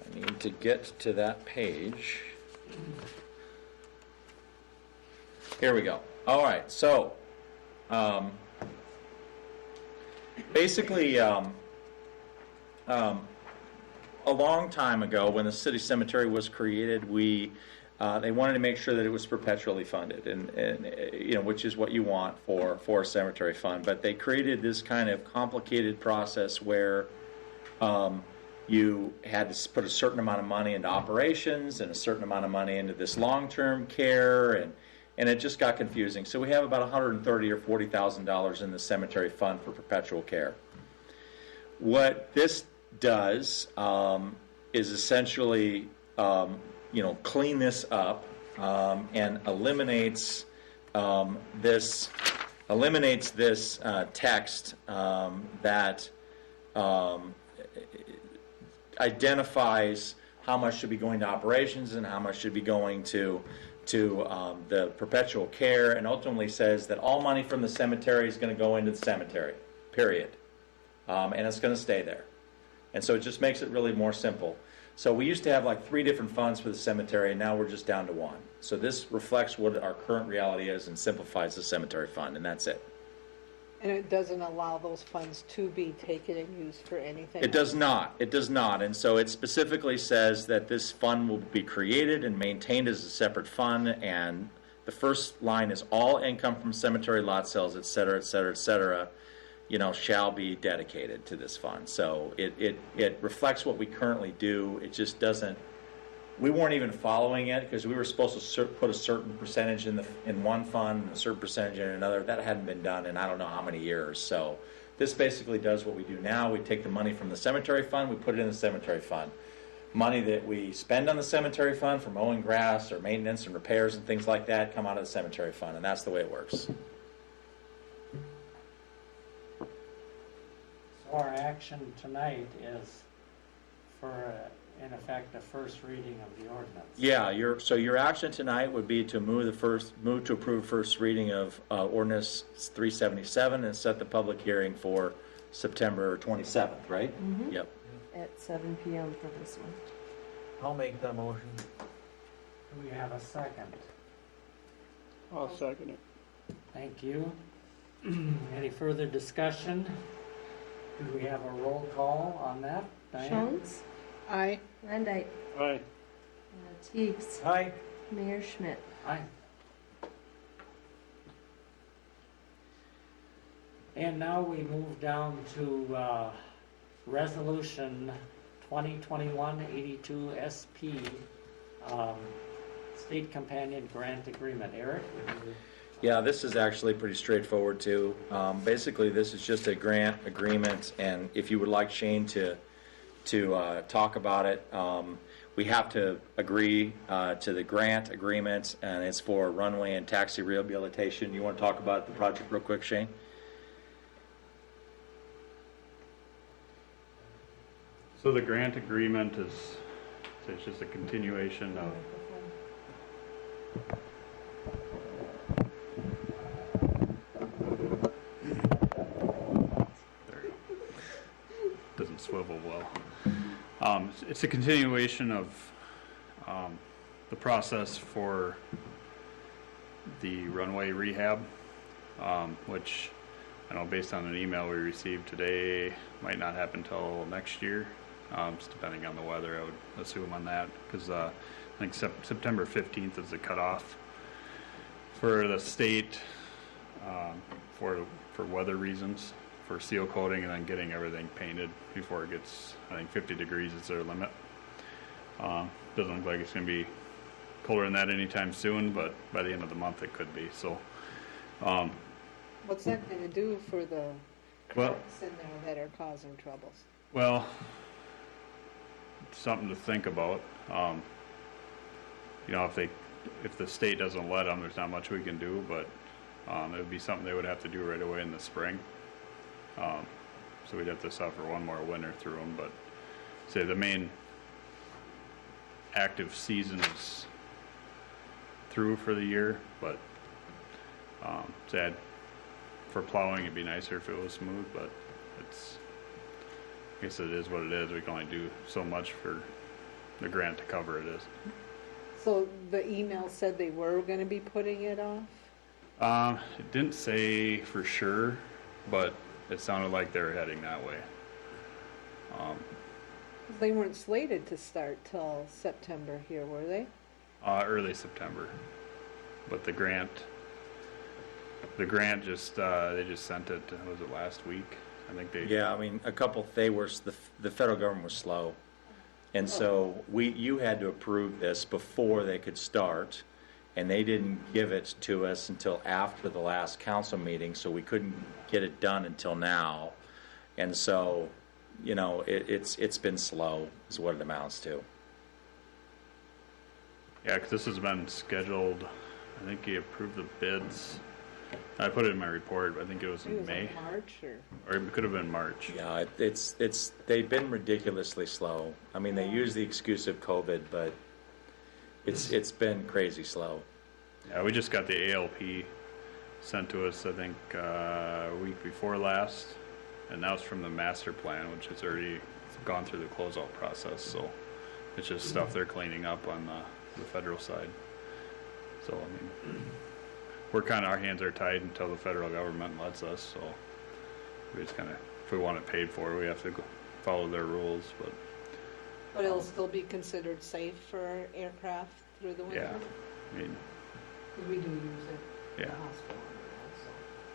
I need to get to that page. Here we go. All right, so basically a long time ago when the city cemetery was created, they wanted to make sure that it was perpetually funded, and you know, which is what you want for a cemetery fund. But they created this kind of complicated process where you had to put a certain amount of money into operations and a certain amount of money into this long-term care, and it just got confusing. So we have about $130,000 or $40,000 in the cemetery fund for perpetual care. What this does is essentially clean this up and eliminates this text that identifies how much should be going to operations and how much should be going to the perpetual care, and ultimately says that all money from the cemetery is going to go into the cemetery, period. And it's going to stay there. And so it just makes it really more simple. So we used to have like 3 different funds for the cemetery, and now we're just down to 1. So this reflects what our current reality is and simplifies the cemetery fund, and that's it. And it doesn't allow those funds to be taken and used for anything? It does not. It does not. And so it specifically says that this fund will be created and maintained as a separate fund, and the first line is all income from cemetery lot sales, et cetera, et cetera, et cetera, shall be dedicated to this fund. So it reflects what we currently do. It just doesn't. We weren't even following it because we were supposed to put a certain percentage in one fund and a certain percentage in another. That hadn't been done in I don't know how many years. So this basically does what we do now. We take the money from the cemetery fund, we put it in the cemetery fund. Money that we spend on the cemetery fund for mowing grass or maintenance and repairs and things like that come out of the cemetery fund, and that's the way it works. So our action tonight is for, in effect, a first reading of the ordinance. Yeah, your action tonight would be to move to approve first reading of ordinance 377 and set the public hearing for September 27th, right? Mm-hmm. Yep. At 7 p.m. for this one. I'll make that motion. Do we have a second? I'll second it. Thank you. Any further discussion? Do we have a roll call on that? Diane? Jones, Aye. Landite, Aye. Teagues, Aye. Mayor Schmidt. Aye. And now we move down to Resolution 2021-82 SP, State Companion Grant Agreement. Eric? would you- Yeah, this is actually pretty straightforward too. Basically, this is just a grant agreement, and if you would like Shane to talk about it, we have to agree to the grant agreement, and it's for runway and taxi rehabilitation. You want to talk about the project real quick, Shane? So the grant agreement is, so it's just a continuation of, there you go. Doesn't swivel well. It's a continuation of the process for the runway rehab, which I know based on an email we received today, might not happen till next year. Just depending on the weather, I would assume on that, because I think September 15th is the cutoff for the state for weather reasons, for seal coating and then getting everything painted before it gets, I think 50 degrees is their limit. Doesn't look like it's going to be colder than that anytime soon, but by the end of the month it could be. So, What's that going to do for the Well- cracks in there that are causing troubles? well, something to think about. You know, if the state doesn't let them, there's not much we can do, but it would be something they would have to do right away in the spring. So we'd have to suffer one more winter through them, but say the main active season is through for the year, but for plowing it'd be nicer if it was smooth, but I guess it is what it is. We can only do so much for the grant to cover it is. So the email said they were going to be putting it off? It didn't say for sure, but it sounded like they were heading that way. They weren't slated to start till September here, were they? Early September, but the grant just they just sent it. Was it last week? I think they. Yeah, I mean, the federal government was slow, and so you had to approve this before they could start, and they didn't give it to us until after the last council meeting, so we couldn't get it done until now, and so, you know, it's been slow is what it amounts to. Yeah, because this has been scheduled. I think he approved the bids. I put it in my report. I think it was in May. Like March or Or it could have been March. Yeah, they've been ridiculously slow. I mean, they use the excuse of COVID, but it's been crazy slow. Yeah, we just got the ALP sent to us, I think, a week before last, and that was from the master plan, which has already gone through the closeout process. So it's just stuff they're cleaning up on the federal side. So I mean, our hands are tied until the federal government lets us. So we just kind of, if we want it paid for, we have to follow their rules. But it'll still be considered safe for aircraft through the winter? Yeah, I mean, 'Cause we do use it in yeah, the hospital and all, so.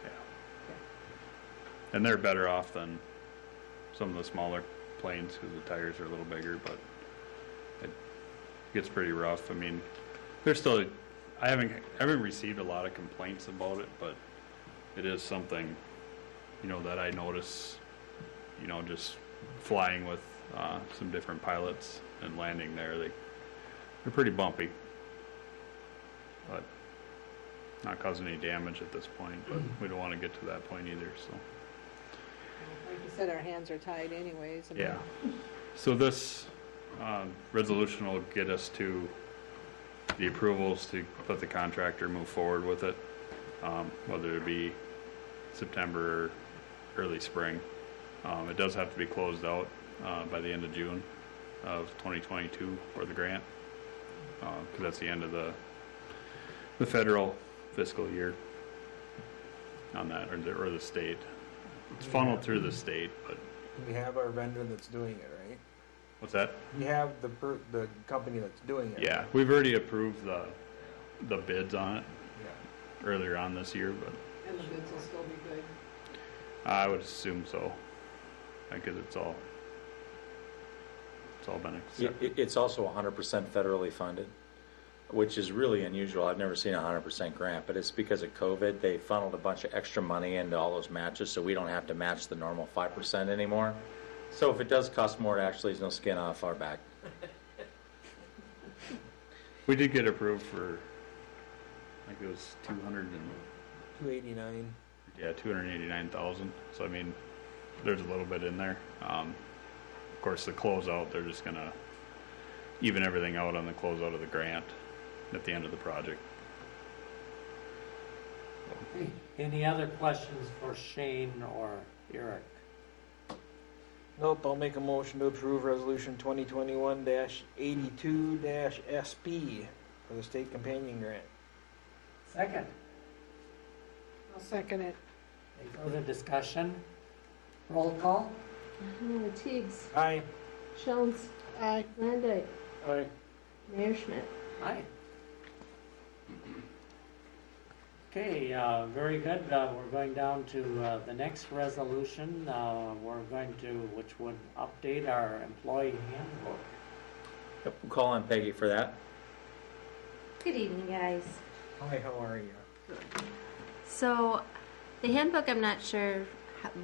yeah. And they're better off than some of the smaller planes because the tires are a little bigger, but it gets pretty rough. I mean, there's still, I haven't received a lot of complaints about it, but it is something, you know, that I notice, you know, just flying with some different pilots and landing there. They're pretty bumpy, but not causing any damage at this point, but we don't want to get to that point either, so. Like you said, our hands are tied anyways. I mean, Yeah. So this resolution will get us to the approvals to let the contractor move forward with it, whether it be September or early spring. It does have to be closed out by the end of June of 2022 for the grant, because that's the end of the federal fiscal year on that, or the state. It's funneled through the state, but We have our vendor that's doing it, right? What's that? You have the company that's doing it. Yeah, we've already approved the bids on it Yeah. earlier on this year, but And the bids will still be good. I would assume so, because it's all been accepted. It's also 100% federally funded, which is really unusual. I've never seen a 100% grant, but it's because of COVID. They funneled a bunch of extra money into all those matches, so we don't have to match the normal 5% anymore. So if it does cost more, it actually is no skin off our back. We did get approved for, I think it was 289. 289,000. So I mean, there's a little bit in there. Of course, the closeout, they're just gonna even everything out on the closeout of the grant at the end of the project. Any other questions for Shane or Eric? Nope, I'll make a motion to approve resolution 2021-82-SP for the state companion grant. Second, I'll second it. any further discussion? Roll call? Teigs, Aye. Jones, Aye. Landine, Aye. Mayor Schmidt. Aye. Okay, very good. We're going down to the next resolution. Which would update our employee handbook. Yep, we'll call on Peggy for that. Good evening, guys. Hi, how are you? So, the handbook, I'm not sure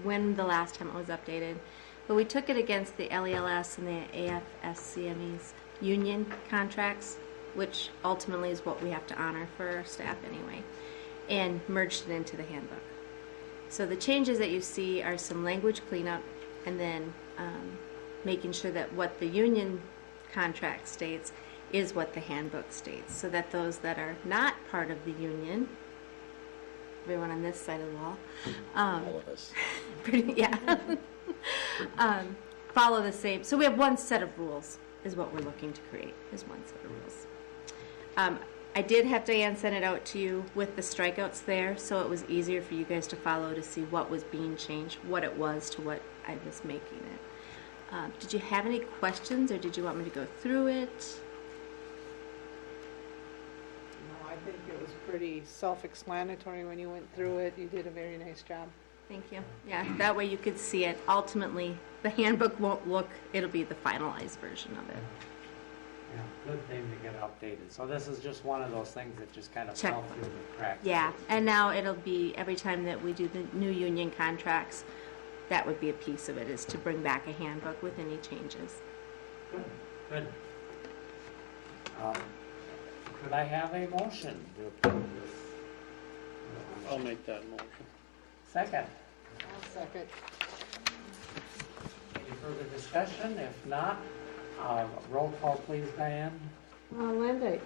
when the last time it was updated, but we took it against the LELS and the AFSCME's union contracts, which ultimately is what we have to honor for our staff anyway, and merged it into the handbook. So the changes that you see are some language cleanup, and then making sure that what the union contract states is what the handbook states, so that those that are not part of the union, everyone on this side of the wall, All of us. follow the same. So we have one set of rules is what we're looking to create, is one set of rules. I did have Diane send it out to you with the strikeouts there, so it was easier for you guys to follow to see what was being changed, what it was to what I was making it. Did you have any questions, or did you want me to go through it? No, I think it was pretty self-explanatory when you went through it. You did a very nice job. Thank you. Yeah, that way you could see it. Ultimately, the handbook won't look, it'll be the finalized version of it. Yeah, good thing to get updated. So this is just one of those things that just kind of Check. fell through the cracks. Yeah, and now it'll be, every time that we do the new union contracts, that would be a piece of it, is to bring back a handbook with any changes. Good. Could I have a motion to approve this? I'll make that motion. Second. I'll second. Any further discussion? If not, roll call please, Diane. Landine,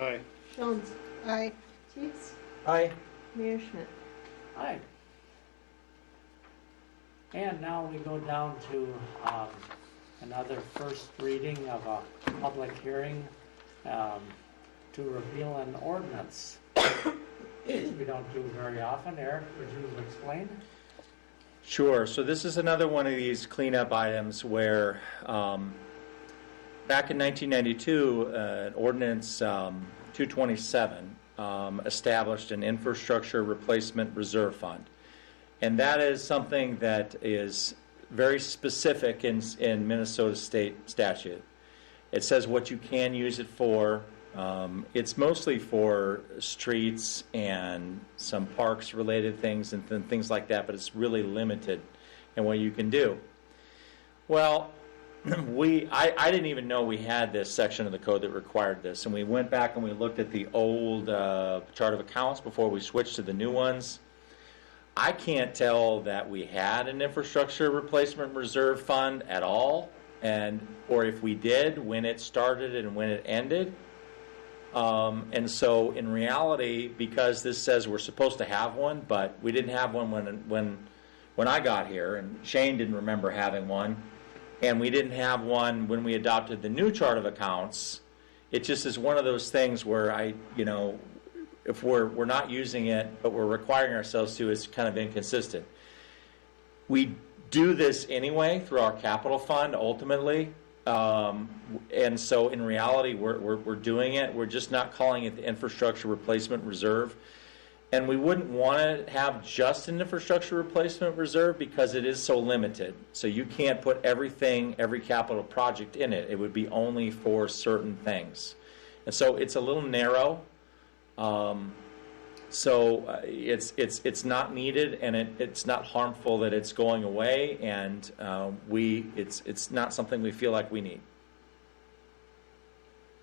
Aye. Jones, Aye. Teigs, Aye. Mayor Schmidt. Aye. And now we go down to another first reading of a public hearing to repeal an ordinance. We don't do very often. Eric, would you explain? Sure. So this is another one of these cleanup items where back in 1992, Ordinance 227 established an infrastructure replacement reserve fund. And that is something that is very specific in Minnesota state statute. It says what you can use it for. It's mostly for streets and some parks related things and things like that, but it's really limited in what you can do. Well, I didn't even know we had this section of the code that required this, and we went back and we looked at the old chart of accounts before we switched to the new ones. I can't tell that we had an infrastructure replacement reserve fund at all, or if we did, when it started and when it ended. And so in reality, because this says we're supposed to have one, but we didn't have one when I got here, and Shane didn't remember having one, and we didn't have one when we adopted the new chart of accounts. It just is one of those things where if we're not using it, but we're requiring ourselves to, it's kind of inconsistent. We do this anyway through our capital fund ultimately. And so in reality, we're doing it. We're just not calling it the infrastructure replacement reserve. And we wouldn't want to have just an infrastructure replacement reserve because it is so limited. So you can't put everything, every capital project in it. It would be only for certain things. And so it's a little narrow. It's not needed, and it's not harmful that it's going away, and it's not something we feel like we need.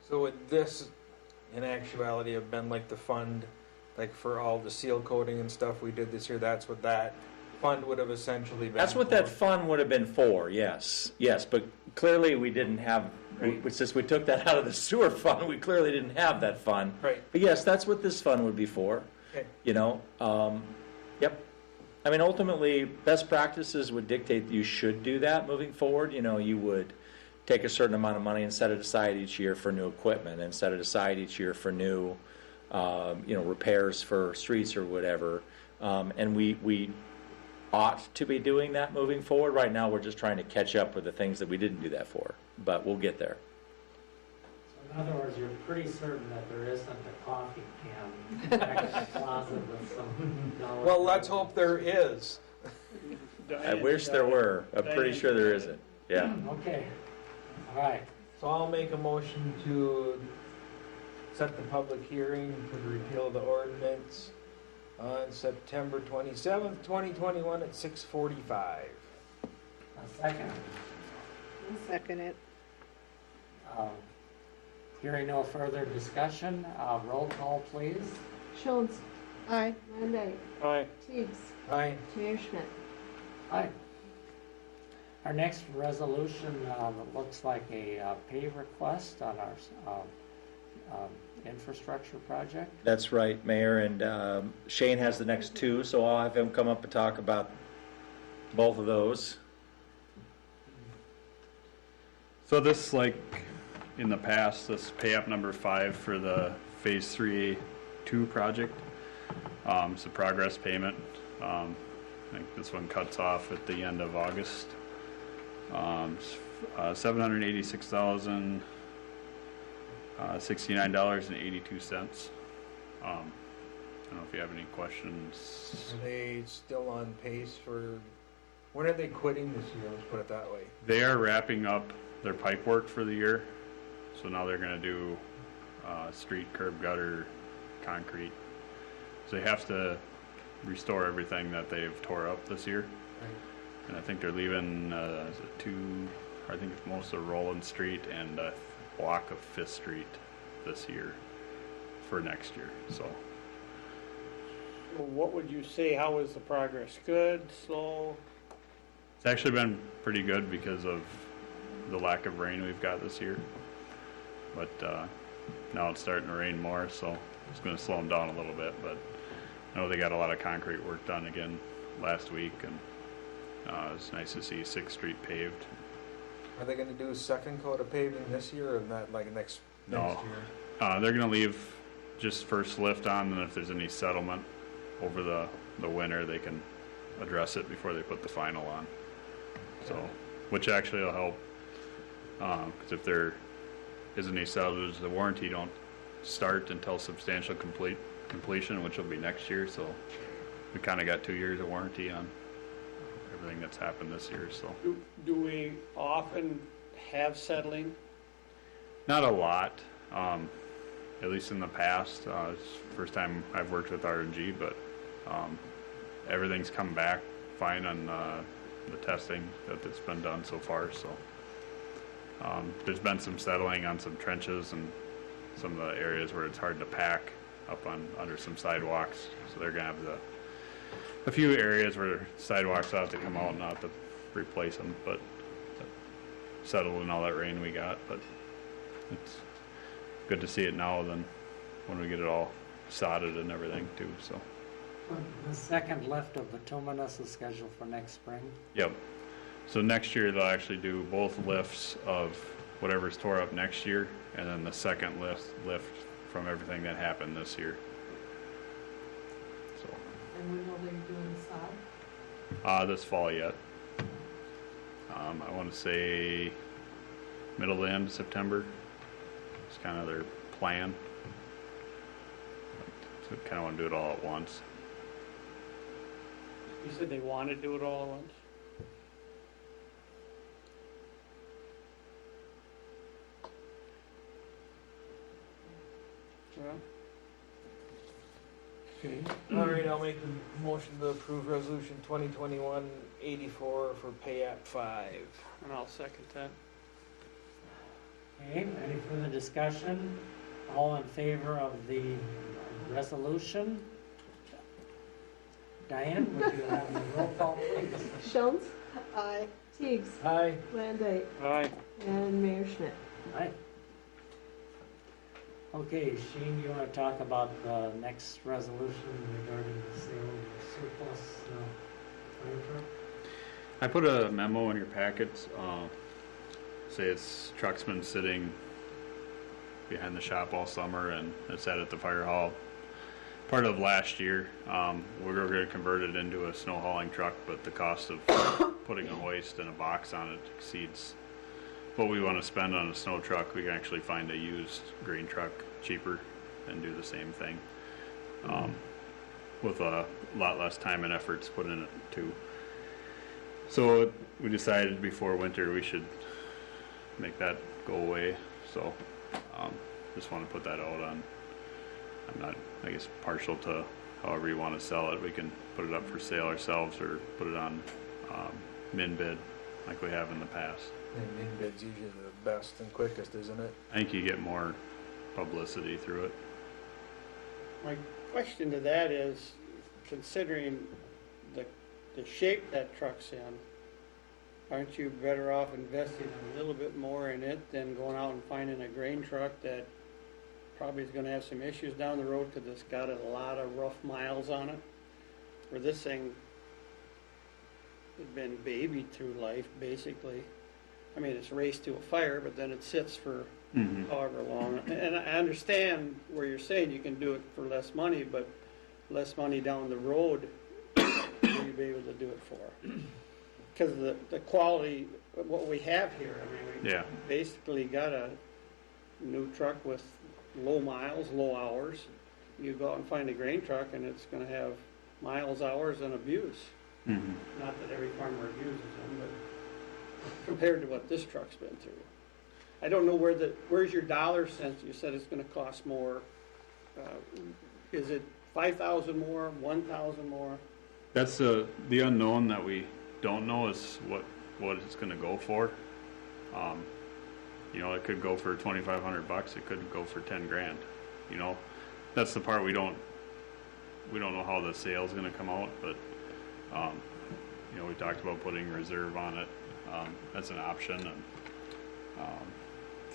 So would this, in actuality, have been like the fund, like for all the seal coating and stuff we did this year? That's what that fund would have essentially been. That's what that fund would have been for. Yes. But clearly we didn't have. Right. Since we took that out of the sewer fund, we clearly didn't have that fund. Right. But yes, that's what this fund would be for. Okay. Yep. I mean, ultimately, best practices would dictate that you should do that moving forward. You would take a certain amount of money and set it aside each year for new equipment, and set it aside each year for new, repairs for streets or whatever. And we ought to be doing that moving forward. Right now, we're just trying to catch up with the things that we didn't do that for, but we'll get there. So in other words, you're pretty certain that there isn't a coffee can back in the closet with some dollars. Well, let's hope there is. I wish there were. I'm pretty sure there isn't. Yeah. Okay, all right. So I'll make a motion to set the public hearing for the repeal of the ordinance on September 27th, 2021 at 6:45. A second. I'll second it. Hearing no further discussion, roll call, please. Schultz, Aye. Monday, Aye. Teigs, Aye. Mayor Schmidt. Aye. Our next resolution looks like a pay request on our infrastructure project. That's right, Mayor, and Shane has the next two, so I'll have him come up and talk about both of those. So this, like in the past, this pay app number 5 for the Phase 3A2 project. It's a progress payment. I think this one cuts off at the end of August. $786,069.82. I don't know if you have any questions. Are they still on pace for, when are they quitting this year? Let's put it that way. They are wrapping up their pipe work for the year, so now they're going to do street, curb, gutter, concrete. So they have to restore everything that they've tore up this year. Right. And I think they're leaving I think it's most of Roland Street and a block of 5th Street this year for next year. So What would you say, how was the progress? Good, slow? it's actually been pretty good because of the lack of rain we've got this year. But now it's starting to rain more, so it's going to slow them down a little bit. But I know they got a lot of concrete work done again last week, and it's nice to see 6th Street paved. Are they going to do a second coat of paving this year or not, like next No. year? They're going to leave just first lift on, and if there's any settlement over the winter, they can address it before they put the final on. So, which actually will help, because if there isn't any salvage, the warranty don't start until substantial completion, which will be next year. So we kind of got 2 years of warranty on everything that's happened this year. So Do we often have settling? not a lot, at least in the past. It's the first time I've worked with R&G, but everything's come back fine on the testing that's been done so far. So there's been some settling on some trenches and some of the areas where it's hard to pack up under some sidewalks. So they're gonna have a few areas where sidewalks have to come out and not to replace them, but settled in all that rain we got. But it's good to see it now than when we get it all sodded and everything too. So The second lift of bituminous is scheduled for next spring. yep. So next year they'll actually do both lifts of whatever's tore up next year, and then the second lift from everything that happened this year. So And when will they be doing the sod? this fall yet. I want to say middle to end of September. It's kind of their plan. So kind of want to do it all at once. You said they want to do it all at once? Well, Okay. All right, I'll make the motion to approve resolution 2021-84 for pay app 5. and I'll second that. Okay, any further discussion? All in favor of the resolution? Diane, would you have the roll call, please? Schultz, Aye. Teigs, Aye. Landay, Aye. and Mayor Schmidt. Aye. Okay, Shane, you want to talk about the next resolution regarding the sale of surplus fire truck? I put a memo in your packets. Say it's truck's been sitting behind the shop all summer, and it's at the fire hall. Part of last year, we were going to convert it into a snow hauling truck, but the cost of putting a hoist and a box on it exceeds what we want to spend on a snow truck. We can actually find a used grain truck cheaper and do the same thing, with a lot less time and efforts put in it too. So we decided before winter we should make that go away. So just want to put that out on. I'm not, I guess, partial to however you want to sell it. We can put it up for sale ourselves or put it on min bid like we have in the past. And min bid's usually the best and quickest, isn't it? I think you get more publicity through it. My question to that is, considering the shape that truck's in, aren't you better off investing a little bit more in it than going out and finding a grain truck that probably is going to have some issues down the road because it's got a lot of rough miles on it? Where this thing has been babied through life, basically. I mean, it's raced to a fire, but then it sits for however long. And I understand where you're saying you can do it for less money, but less money down the road, will you be able to do it for? Because the quality of what we have here, I mean, we basically got a new truck with low miles, low hours. You go out and find a grain truck, and it's going to have miles, hours, and abuse. Not that every farmer abuses them, but compared to what this truck's been through. I don't know where's your dollar cents? You said it's going to cost more. Is it 5,000 more, 1,000 more? That's the unknown that we don't know is what it's going to go for. You know, it could go for $2,500. It could go for 10 grand. You know, that's the part we don't know how the sale's going to come out. But you know, we talked about putting a reserve on it. That's an option. And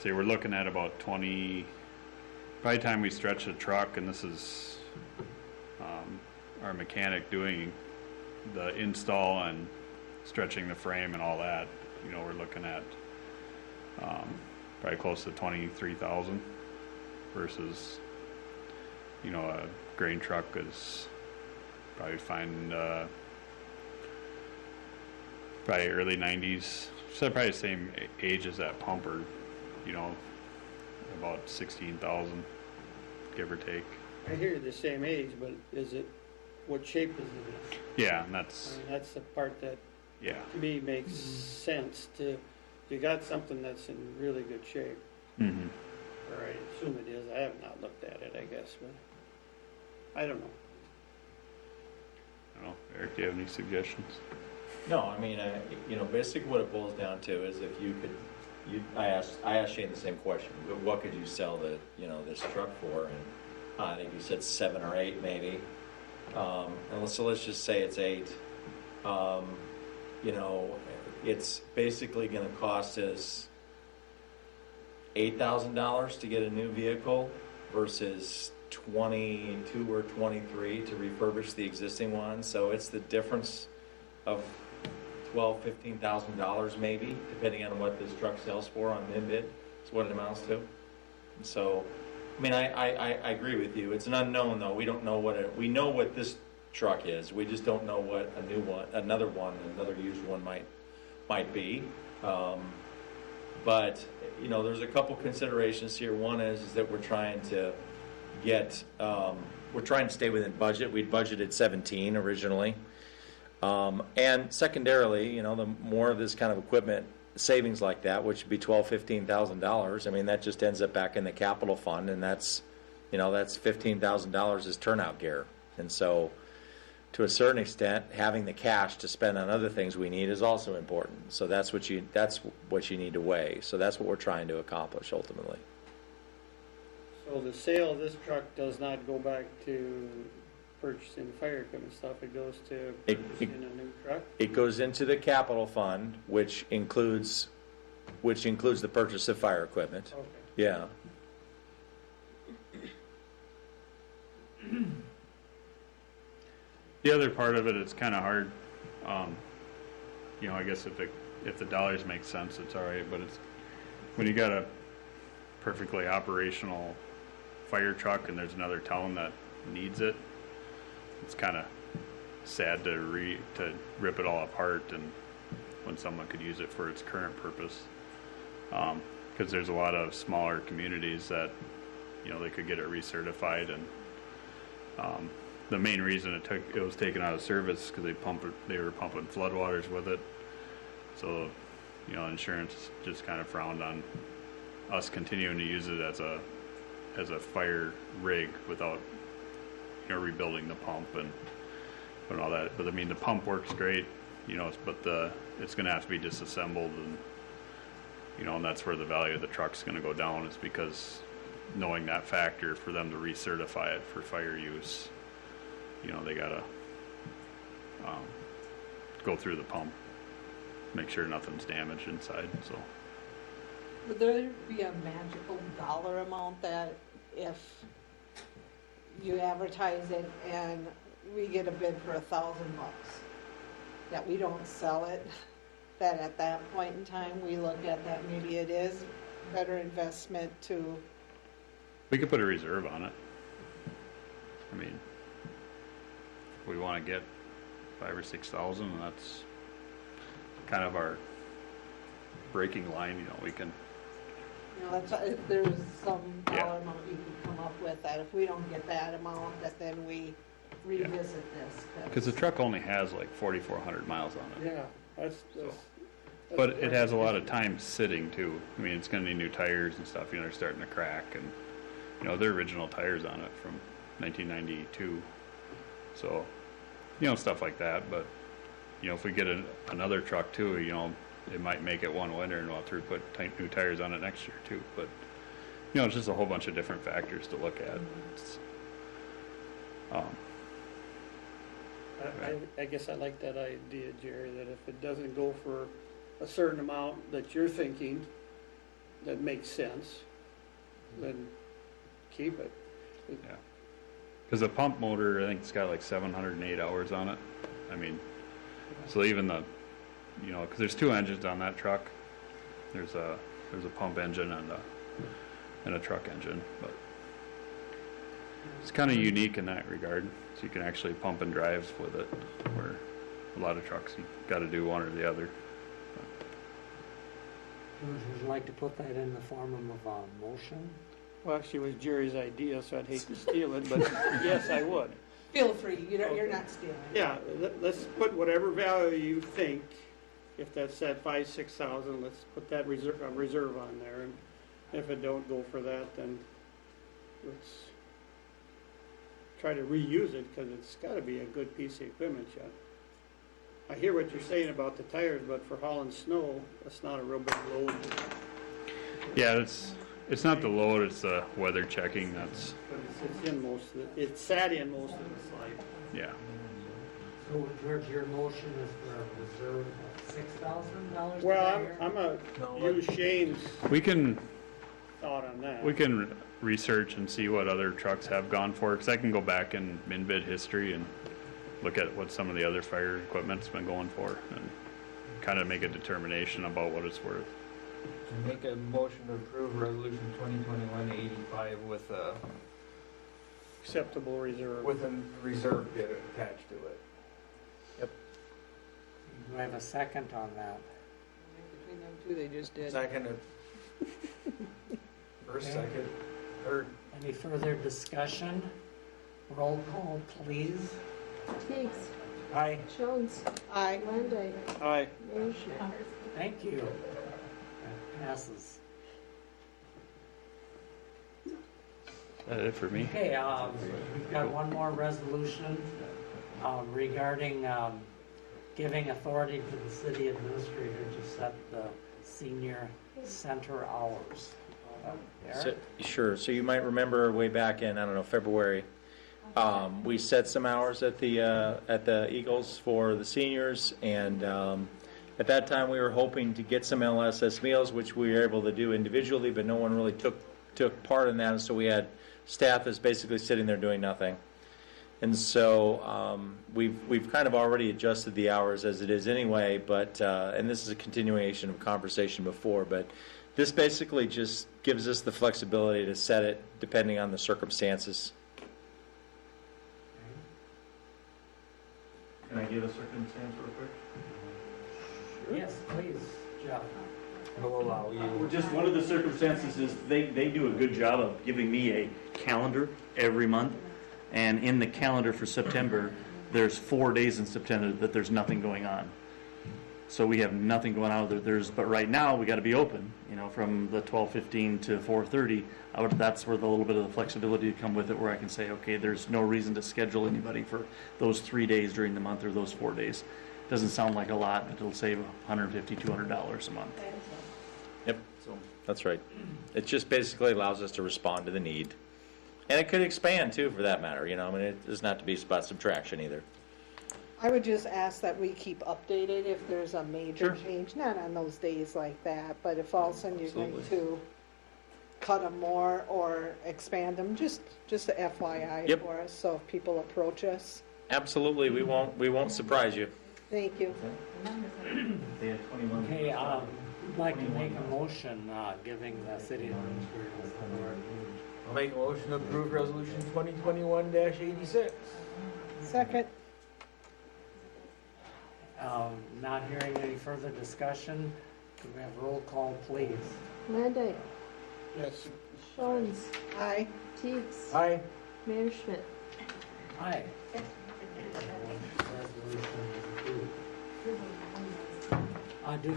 say we're looking at about 20. By the time we stretch the truck, and this is our mechanic doing the install and stretching the frame and all that, you know, we're looking at probably close to 23,000 versus, you know, a grain truck is probably find probably early 90s, so probably the same age as that pumper, you know, about 16,000, give or take. I hear you're the same age, but what shape is it in? Yeah, and that's... I mean, that's the part that, to me, makes sense. You got something that's in really good shape. Or I assume it is. I have not looked at it, I guess, but I don't know. I don't know. Eric, do you have any suggestions? No, I mean, you know, basically what it boils down to is if you could, I asked Shane the same question. What could you sell this truck for? And I think you said 7 or 8 maybe. And so let's just say it's 8. You know, it's basically going to cost us $8,000 to get a new vehicle versus 22 or 23 to refurbish the existing one. So it's the difference of $12,000-$15,000 maybe, depending on what this truck sells for on min-bid. Is what it amounts to. So, I mean, I agree with you. It's an unknown though. We don't know we know what this truck is. We just don't know what another used one might be. But, you know, there's a couple considerations here. One is that we're trying to get, we're trying to stay within budget. We'd budgeted 17 originally. And secondarily, you know, the more of this kind of equipment savings like that, which would be $12,000-$15,000, I mean, that just ends up back in the capital fund, and that's, you know, that's $15,000 is turnout gear. And so, to a certain extent, having the cash to spend on other things we need is also important. So that's what you need to weigh. So that's what we're trying to accomplish ultimately. So the sale of this truck does not go back to purchasing fire equipment stuff, it goes to purchasing a new truck? It goes into the capital fund, which includes the purchase of fire equipment. Okay. Yeah. The other part of it, it's kind of hard. You know, I guess if the dollars make sense, it's all right. But it's when you got a perfectly operational fire truck and there's another town that needs it, it's kind of sad to rip it all apart, and when someone could use it for its current purpose. Because there's a lot of smaller communities that, you know, they could get it recertified, and the main reason it was taken out of service because they were pumping floodwaters with it. So, you know, insurance just kind of frowned on us continuing to use it as a fire rig without, you know, rebuilding the pump and all that. But I mean, the pump works great, you know, but it's going to have to be disassembled, and you know, and that's where the value of the truck's going to go down, is because knowing that factor for them to recertify it for fire use. You know, they gotta go through the pump, make sure nothing's damaged inside. So, would there be a magical dollar amount that if you advertise it and we get a bid for $1,000, that we don't sell it, that at that point in time we look at that maybe it is better investment to? we could put a reserve on it. I mean, we want to get 5,000 or 6,000, and that's kind of our breaking line. You know, we can. You know, that's, if there's some dollar amount you can come up with, that if we don't get that amount, that then we revisit this. Because the truck only has like 4,400 miles on it. Yeah, that's but it has a lot of time sitting too. I mean, it's going to need new tires and stuff. You know, they're starting to crack, and you know, they're original tires on it from 1992. So, you know, stuff like that. But, you know, if we get another truck too, you know, it might make it one winter and we'll have to put new tires on it next year too. But, you know, it's just a whole bunch of different factors to look at. I guess I like that idea, Jerry, that if it doesn't go for a certain amount that you're thinking that makes sense, then keep it. Yeah. Because the pump motor, I think it's got like 708 hours on it. I mean, so even the, you know, because there's two engines on that truck. There's a pump engine and a truck engine, but it's kind of unique in that regard. So you can actually pump and drive with it, where a lot of trucks you got to do one or the other. Would you like to put that in the form of a motion? Well, actually, it was Jerry's idea, so I'd hate to steal it, but yes, I would. Feel free, you're not stealing. Yeah, let's put whatever value you think, if that's at 5,000, 6,000, let's put that reserve on there, and if it don't go for that, then let's try to reuse it, because it's got to be a good piece of equipment yet. I hear what you're saying about the tires, but for hauling snow, that's not a real big load. Yeah, it's not the load, it's the weather checking. That's. But it's in most of it. It's sat in most of its life. Yeah. So, George, your motion is for a reserve of $6,000? Well, I'm gonna use Shane's We can thought on that. we can research and see what other trucks have gone for, because I can go back in min bid history and look at what some of the other fire equipment's been going for, and kind of make a determination about what it's worth. So make a motion to approve resolution 2021-85 with a Acceptable reserve. with a reserve bid attached to it. Do I have a second on that? them too, they just did. Second. First, Okay. second, third. Any further discussion? Roll call, please. Teagues, Aye. Jones, Aye. Landay, Aye. Mayor Schmidt. Thank you. That passes. That's it for me. Okay, we've got one more resolution regarding giving authority to the city administrator to set the senior center hours. Eric? Sure, so you might remember way back in, I don't know, February, we set some hours at the Eagles for the seniors, and at that time we were hoping to get some LSS meals, which we were able to do individually, but no one really took part in that, and so we had staff that's basically sitting there doing nothing. And so we've kind of already adjusted the hours as it is anyway, but and this is a continuation of conversation before, but this basically just gives us the flexibility to set it depending on the circumstances. Can I give a circumstance real quick? Yes, please, Jeff. We'll allow you. Well, just one of the circumstances is they do a good job of giving me a calendar every month. And in the calendar for September, there's 4 days in September that there's nothing going on. So we have nothing going on. But right now we got to be open, from the 12:15 to 4:30. That's where the little bit of the flexibility to come with it, where I can say, okay, there's no reason to schedule anybody for those 3 days during the month or those 4 days. Doesn't sound like a lot, but it'll save $150, $200 a month. Yep, that's right. It just basically allows us to respond to the need. And it could expand too, for that matter, it does not to be about subtraction either. I would just ask that we keep updated if there's a major change, not on those days like that, but if all of a sudden you're going to cut them more or expand them, just a FYI for us, so if people approach us. Absolutely, we won't surprise you. Thank you. They had 21. Okay, I'd like to make a motion giving the city administrator authority. I'll make a motion to approve resolution 2021-86. Second. Not hearing any further discussion, can we have roll call, please? Landay, Yes. Jones, Aye. Teagues, Aye. Mayor Schmidt. Aye. Resolution is approved. Do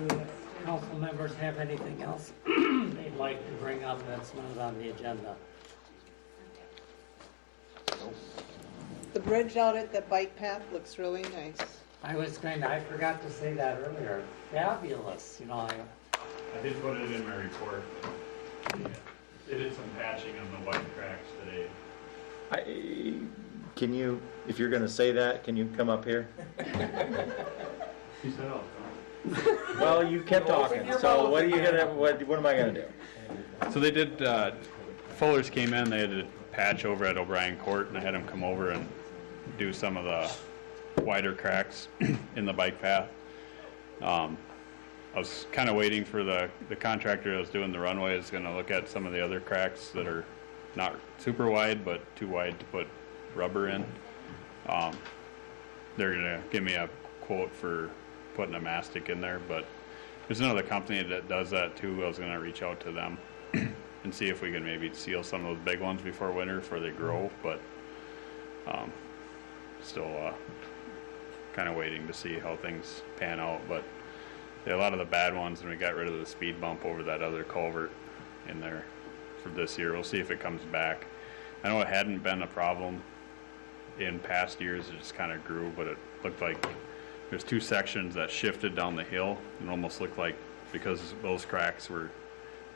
council members have anything else they'd like to bring up that's not on the agenda? The bridge out at the bike path looks really nice. I forgot to say that earlier. Fabulous, I did put it in my report. They did some patching on the white cracks today. Can you, if you're going to say that, can you come up here? She said, Well, you kept talking, so what am I going to do? So they did, Fullers came in, they had to patch over at O'Brien Court, and I had them come over and do some of the wider cracks in the bike path. I was kind of waiting for the contractor that was doing the runway is going to look at some of the other cracks that are not super wide, but too wide to put rubber in. They're going to give me a quote for putting a mastic in there, but there's another company that does that too. I was going to reach out to them and see if we can maybe seal some of those big ones before winter before they grow, but still kind of waiting to see how things pan out. But a lot of the bad ones, and we got rid of the speed bump over that other culvert in there for this year. We'll see if it comes back. I know it hadn't been a problem in past years. It just kind of grew, but it looked like there's two sections that shifted down the hill. It almost looked like because those cracks were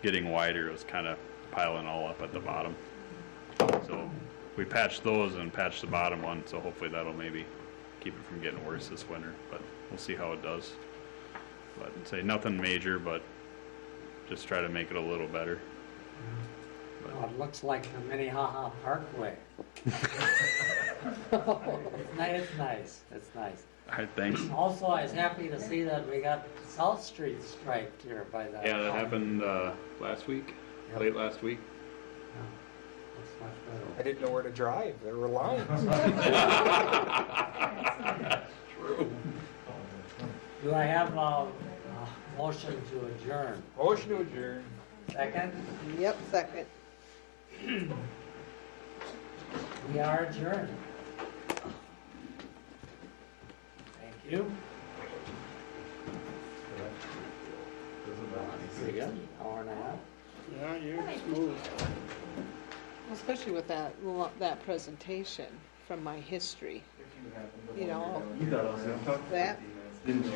getting wider, it was kind of piling all up at the bottom. So we patched those and patched the bottom one, so hopefully that'll maybe keep it from getting worse this winter, but we'll see how it does. But say nothing major, but just try to make it a little better. Well, it looks like the Minnehaha Parkway. It's nice. It's nice. All right, thanks. Also, I was happy to see that we got South Street striped here by the. Yeah, that happened last week, late last week. Looks much better. I didn't know where to drive. There were lines. True. Do I have Motion to adjourn. Motion to adjourn. Second, Yep, second. we are adjourned. Thank you. Pretty good, hour and a half. Yeah, you're smooth. Especially with that presentation from my history. You know, You thought I was gonna talk that Didn't you?